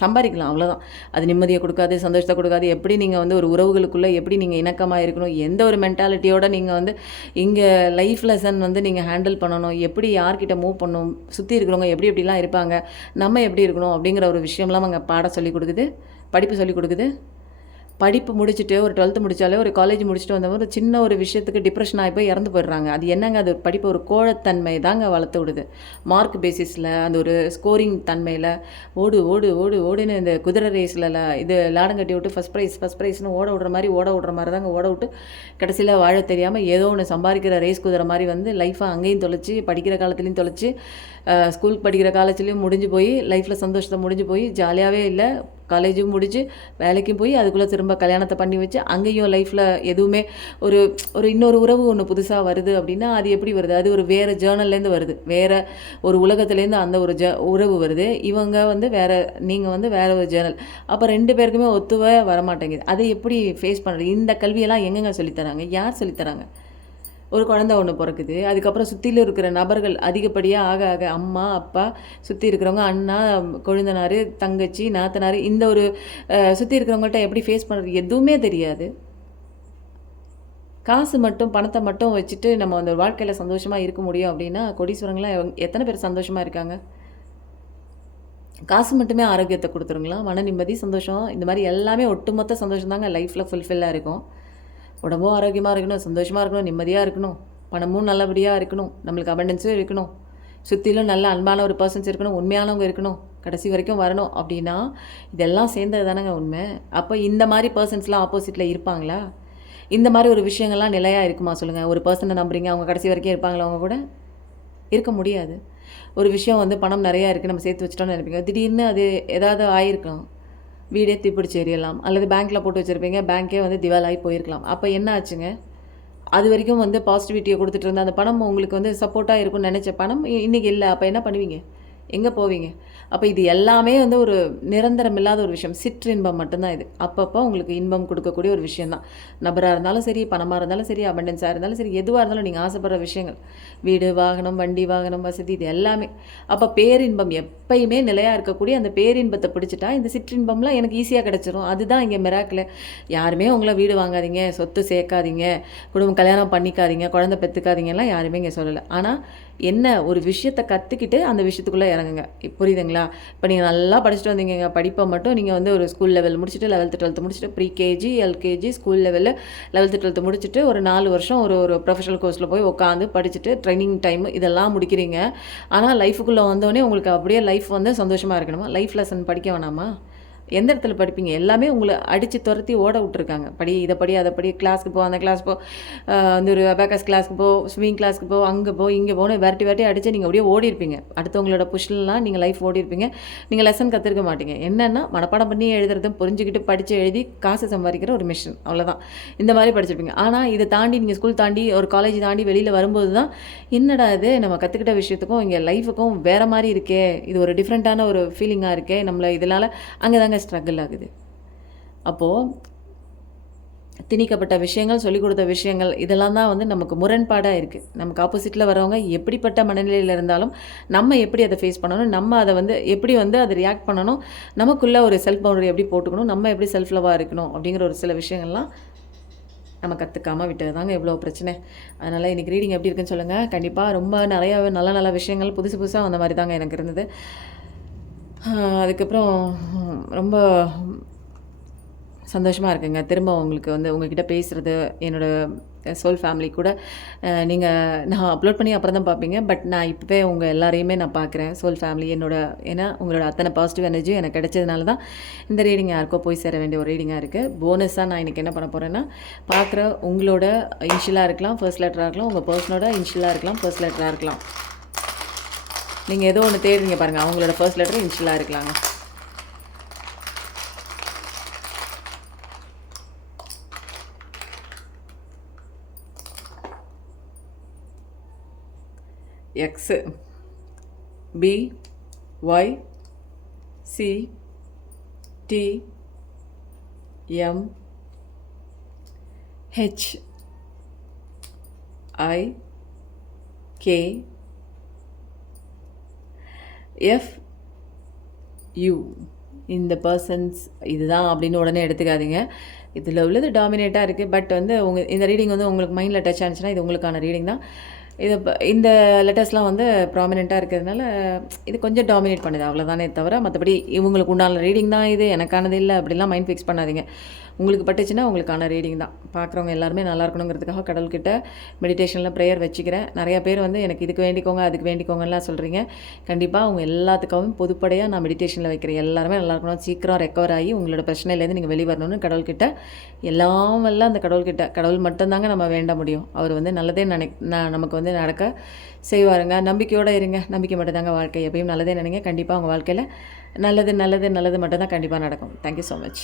சம்பாதிக்கலாம், அவ்வளோதான். அது நிம்மதியை கொடுக்காது, சந்தோஷத்தை கொடுக்காது. எப்படி நீங்கள் வந்து ஒரு உறவுகளுக்குள்ளே எப்படி நீங்கள் இணக்கமாக இருக்கணும், எந்த ஒரு மென்டாலிட்டியோடு நீங்கள் வந்து இங்கே லைஃப் லெசன் வந்து நீங்கள் ஹேண்டில் பண்ணணும், எப்படி யார்கிட்ட மூவ் பண்ணணும், சுற்றி இருக்கிறவங்க எப்படி எப்படிலாம் இருப்பாங்க, நம்ம எப்படி இருக்கணும் அப்படிங்கிற ஒரு விஷயம்லாம் அங்கே பாடம் சொல்லிக் கொடுக்குது, படிப்பு சொல்லிக் கொடுக்குது. படிப்பு முடிச்சுட்டு ஒரு 12th முடித்தாலே ஒரு காலேஜ் முடிச்சுட்டு வந்தவங்க ஒரு சின்ன ஒரு விஷயத்துக்கு டிப்ரெஷன் ஆகி போய் இறந்து போயிடுறாங்க. அது என்னங்க, அது படிப்பு ஒரு கோழத்தன்மை தாங்க வளர்த்து விடுது. மார்க் பேசிஸில் அந்த ஒரு ஸ்கோரிங் தன்மையில் ஓடு ஓடு ஓடு ஓடுன்னு இந்த குதிரை ரேஸில் இது லாடம் கட்டி விட்டு ஃபஸ்ட் ப்ரைஸ்னு ஓட விடுற மாதிரி தாங்க ஓட விட்டு கடைசியில் வாழ தெரியாமல் ஏதோ ஒன்று சம்பாதிக்கிற ரேஸ் குதிரை மாதிரி வந்து லைஃப்பை அங்கேயும் தொலைச்சி, படிக்கிற காலத்துலேயும் தொலைச்சி, ஸ்கூல் படிக்கிற காலேஜ்லேயும் முடிஞ்சு போய், லைஃப்பில் சந்தோஷத்தை முடிஞ்சு போய், ஜாலியாகவே இல்லை, காலேஜும் முடிச்சு வேலைக்கும் போய் அதுக்குள்ளே திரும்ப கல்யாணத்தை பண்ணி வச்சு அங்கேயும் லைஃப்பில் எதுவுமே ஒரு ஒரு இன்னொரு உறவு ஒன்று புதுசாக வருது அப்படின்னா அது எப்படி வருது? அது ஒரு வேறு ஜேர்னல்லேருந்து வருது, வேறு ஒரு உலகத்துலேருந்து அந்த ஒரு உறவு வருது. இவங்க வந்து வேறு, நீங்கள் வந்து வேறு ஒரு ஜேர்னல். அப்போ 2 பேருக்குமே ஒத்துவே வரமாட்டேங்குது. அதை எப்படி ஃபேஸ் பண்ணுறது? இந்த கல்வியெல்லாம் எங்கெங்க சொல்லித்தராங்க? யார் சொல்லித்தராங்க? ஒரு குழந்தை ஒன்று பிறக்குது, அதுக்கப்புறம் சுற்றிலும் இருக்கிற நபர்கள் அதிகப்படியாக ஆக ஆக அம்மா அப்பா, சுற்றி இருக்கிறவங்க அண்ணா, கொழுந்தனார், தங்கச்சி, நாத்தனார், இந்த ஒரு சுற்றி இருக்கிறவங்கள்ட்ட எப்படி ஃபேஸ் பண்ணுறது எதுவுமே தெரியாது. காசு மட்டும் பணத்தை மட்டும் வச்சுட்டு நம்ம அந்த வாழ்க்கையில் சந்தோஷமாக இருக்க முடியும் அப்படின்னா கோடீஸ்வரங்களாம் எத்தனை பேர் சந்தோஷமாக இருக்காங்க? காசு மட்டுமே ஆரோக்கியத்தை கொடுத்துருங்களா? மன நிம்மதி, சந்தோஷம், இந்த மாதிரி எல்லாமே ஒட்டுமொத்த சந்தோஷம் தாங்க லைஃப்பில் ஃபுல்ஃபில்லாக இருக்கும். உடம்பும் ஆரோக்கியமாக இருக்கணும், சந்தோஷமாக இருக்கணும், நிம்மதியாக இருக்கணும், பணமும் நல்லபடியாக இருக்கணும், நம்மளுக்கு அபண்டன்ஸும் இருக்கணும், சுற்றிலும் நல்ல அன்பான ஒரு பர்சன்ஸ் இருக்கணும், உண்மையானவங்க இருக்கணும், கடைசி வரைக்கும் வரணும் அப்படின்னா இதெல்லாம் சேர்ந்தது தானேங்க உண்மை. அப்போ இந்த மாதிரி பர்சன்ஸ்லாம் ஆப்போசிட்டில் இருப்பாங்களா? இந்த மாதிரி ஒரு விஷயங்கள்லாம் நிலையாக இருக்குமா சொல்லுங்கள்? ஒரு பர்சனை நம்புறீங்க, அவங்க கடைசி வரைக்கும் இருப்பாங்களா? அவங்க கூட இருக்க முடியாது. ஒரு விஷயம் வந்து பணம் நிறையா இருக்குது, நம்ம சேர்த்து வச்சிட்டோம்னு நினைப்பீங்க, திடீர்னு அது ஏதாவது ஆயிருக்கும், வீடே தீப்பிடிச்சு எரியலாம், அல்லது பேங்க்கில் போட்டு வச்சுருப்பீங்க, பேங்க்கே வந்து திவாலாகி போயிருக்கலாம். அப்போ என்ன ஆச்சுங்க? அது வரைக்கும் வந்து பாசிட்டிவிட்டியை கொடுத்துட்டு இருந்த அந்த பணம் உங்களுக்கு வந்து சப்போர்ட்டாக இருக்கும்னு நினச்ச பணம் இன்றைக்கி இல்லை. அப்போ என்ன பண்ணுவீங்க? எங்கே போவீங்க? அப்போ இது எல்லாமே வந்து ஒரு நிரந்தரம் இல்லாத ஒரு விஷயம். சிற்றின்பம் மட்டும்தான் இது. அப்பப்போ உங்களுக்கு இன்பம் கொடுக்கக்கூடிய ஒரு விஷயந்தான். நபராக இருந்தாலும் சரி, பணமாக இருந்தாலும் சரி, அபண்டன்ஸாக இருந்தாலும் சரி, எதுவாக இருந்தாலும் நீங்கள் ஆசைப்படுற விஷயங்கள், வீடு, வாகனம், வண்டி, வாகனம், வசதி, இது எல்லாமே. அப்போ பேரின்பம் எப்பயுமே நிலையாக இருக்கக்கூடிய அந்த பேரின்பத்தை பிடிச்சிட்டா இந்த சிற்றின்பம்லாம் எனக்கு ஈஸியாக கிடச்சிரும். அதுதான் இங்கே மிராக்கில். யாருமே உங்களை வீடு வாங்காதீங்க, சொத்து சேர்க்காதீங்க, குடும்பம் கல்யாணம் பண்ணிக்காதீங்க, குழந்தை பெற்றுக்காதீங்கலாம் யாருமே இங்கே சொல்லலை. ஆனால் என்ன ஒரு விஷயத்தை கற்றுக்கிட்டு அந்த விஷயத்துக்குள்ளே இறங்குங்க. புரியுதுங்களா? இப்போ நீங்கள் நல்லா படிச்சுட்டு வந்தீங்க, படிப்பை மட்டும் நீங்கள் வந்து ஒரு ஸ்கூல் லெவல் முடிச்சுட்டு 11th 12th முடிச்சுட்டு ப்ரீகேஜி, எல்கேஜி, ஸ்கூல் லெவலில் 11th 12th முடிச்சுட்டு ஒரு 4 வருஷம் ஒரு ப்ரொஃபஷனல் கோர்ஸில் போய் உட்காந்து படிச்சுட்டு ட்ரைனிங் டைம் இதெல்லாம் முடிக்கிறீங்க. ஆனால் லைஃபுக்குள்ளே வந்தோடனே உங்களுக்கு அப்படியே லைஃப் வந்து சந்தோஷமாக இருக்கணுமா? லைஃப் லெசன் படிக்க வேணாமா? எந்த இடத்துல படிப்பீங்க? எல்லாமே உங்களை அடித்து துரத்தி ஓட விட்டுருக்காங்க. படி, இதை படி, அதை படி, கிளாஸ்க்கு போ, அந்த கிளாஸ் போ, அந்த ஒரு அபாக்கஸ் கிளாஸ்க்கு போ, ஸ்விமிங் கிளாஸ்க்கு போ, அங்கே போ, இங்கே போகணும், விரட்டி அடித்து நீங்கள் அப்படியே ஓடி இருப்பீங்க. அடுத்தவங்களோட புஷ்லாம் நீங்கள் லைஃப் ஓடி இருப்பீங்க. நீங்கள் லெசன் கற்றுருக்க மாட்டீங்க. என்னென்னா மனப்பாடம் பண்ணி எழுதுறதும் புரிஞ்சுக்கிட்டு படித்து எழுதி காசு சம்பாதிக்கிற ஒரு மிஷின், அவ்வளோதான். இந்த மாதிரி படிச்சிருப்பீங்க. ஆனால் இதை தாண்டி நீங்கள் ஸ்கூல் தாண்டி ஒரு காலேஜ் தாண்டி வெளியில் வரும்போது தான் என்னடா இது நம்ம கற்றுக்கிட்ட விஷயத்துக்கும் இங்கே லைஃபுக்கும் வேறு மாதிரி இருக்கே, இது ஒரு டிஃப்ரெண்ட்டான ஒரு ஃபீலிங்காக இருக்கே, நம்மளை இதனால் அங்கே தாங்க ஸ்ட்ரகிள் ஆகுது. அப்போது திணிக்கப்பட்ட விஷயங்கள், சொல்லிக் கொடுத்த விஷயங்கள், இதெல்லாம் தான் வந்து நமக்கு முரண்பாடாக இருக்குது. நமக்கு ஆப்போசிட்டில் வரவங்க எப்படிப்பட்ட மனநிலையில் இருந்தாலும் நம்ம எப்படி அதை ஃபேஸ் பண்ணணும், நம்ம அதை வந்து எப்படி வந்து அதை ரியாக்ட் பண்ணணும், நமக்குள்ளே ஒரு செல்ஃப் பவுண்டரி எப்படி போட்டுக்கணும், நம்ம எப்படி செல்ஃப் லவ்வாக இருக்கணும் அப்படிங்கிற ஒரு சில விஷயங்கள்லாம் நம்ம கற்றுக்காமல் விட்டது தாங்க எவ்வளோ பிரச்சனை. அதனால் இன்றைக்கி ரீடிங் எப்படி இருக்குன்னு சொல்லுங்கள். கண்டிப்பாக ரொம்ப நிறையா நல்ல விஷயங்கள் புதுசாக அந்த மாதிரி தாங்க எனக்கு இருந்தது. அதுக்கப்புறம் ரொம்ப சந்தோஷமாக இருக்குங்க திரும்ப உங்களுக்கு வந்து உங்ககிட்ட பேசுகிறது. என்னோடய சோல் ஃபேமிலி கூட நான் அப்லோட் பண்ணி அப்புறம் தான் பார்ப்பீங்க. பட் நான் இப்போவே உங்கள் எல்லாரையுமே நான் பார்க்குறேன், சோல் ஃபேமிலி ஏன்னா உங்களோட அத்தனை பாசிட்டிவ் எனர்ஜி எனக்கு கிடைச்சதுனால தான் இந்த ரீடிங் யாருக்கோ போய் சேர வேண்டிய ஒரு ரீடிங்காக இருக்குது. போனஸாக நான் இன்றைக்கி என்ன பண்ண போகிறேன்னா, பார்க்குற உங்களோட இனிஷியலாக இருக்கலாம், ஃபர்ஸ்ட் லெட்டராக இருக்கலாம், உங்கள் பர்சனோட இனிஷியலாக இருக்கலாம், ஃபர்ஸ்ட் லெட்டராக இருக்கலாம். நீங்கள் ஏதோ ஒன்று தேடுறீங்க பாருங்கள், அவங்களோட ஃபர்ஸ்ட் லெட்டர் இனிஷியலாக இருக்கலாங்க. X, B, Y, C D M H I K F U. இந்த பர்சன்ஸ் இதுதான் அப்படின்னு உடனே எடுத்துக்காதீங்க. இதில் உள்ளது டாமினேட்டாக இருக்குது. பட் வந்து இந்த ரீடிங் வந்து உங்களுக்கு மைண்டில் டச் ஆனிச்சுன்னா இது உங்களுக்கான ரீடிங் தான். இந்த லெட்டர்ஸ்லாம் வந்து ப்ராமினெண்ட்டாக இருக்கிறதுனால இது கொஞ்சம் டாமினேட் பண்ணுது, அவ்வளோதானே தவிர மற்றபடி இவங்களுக்கு உண்டான ரீடிங் தான் இது, எனக்கானது இல்லை அப்படிலாம் மைண்ட் ஃபிக்ஸ் பண்ணாதீங்க. உங்களுக்கு பட்டுச்சுன்னா உங்களுக்கான ரீடிங் தான். பார்க்குறவங்க எல்லாருமே நல்லா இருக்கணுங்கிறதுக்காக கடவுள்கிட்ட மெடிடேஷனில் ப்ரேயர் வச்சுக்கிறேன். நிறையா பேர் வந்து எனக்கு இதுக்கு வேண்டிக்கோங்க அதுக்கு வேண்டிக்கோங்கலாம் சொல்கிறீங்க. கண்டிப்பாக அவங்க எல்லாத்துக்காகவும் பொதுப்படையாக நான் மெடிடேஷனில் வைக்கிறேன். எல்லாருமே நல்லா இருக்கணும், சீக்கிரம் ரெக்கவர் ஆகி உங்களோட பிரச்சனையிலேருந்து நீங்கள் வெளியே வரணும்னு கடவுள்கிட்ட எல்லாம் அந்த கடவுள்கிட்ட, கடவுள் மட்டும்தாங்க நம்ம வேண்ட முடியும். அவர் வந்து நல்லதே நமக்கு வந்து நடக்க செய்வாருங்க. நம்பிக்கையோடு இருங்க. நம்பிக்கை மட்டும்தாங்க வாழ்க்கை. எப்பயும் நல்லதே நினைங்க. கண்டிப்பாக உங்கள் வாழ்க்கையில் நல்லது நல்லது நல்லது மட்டும்தான் கண்டிப்பாக நடக்கும். Thank you so much.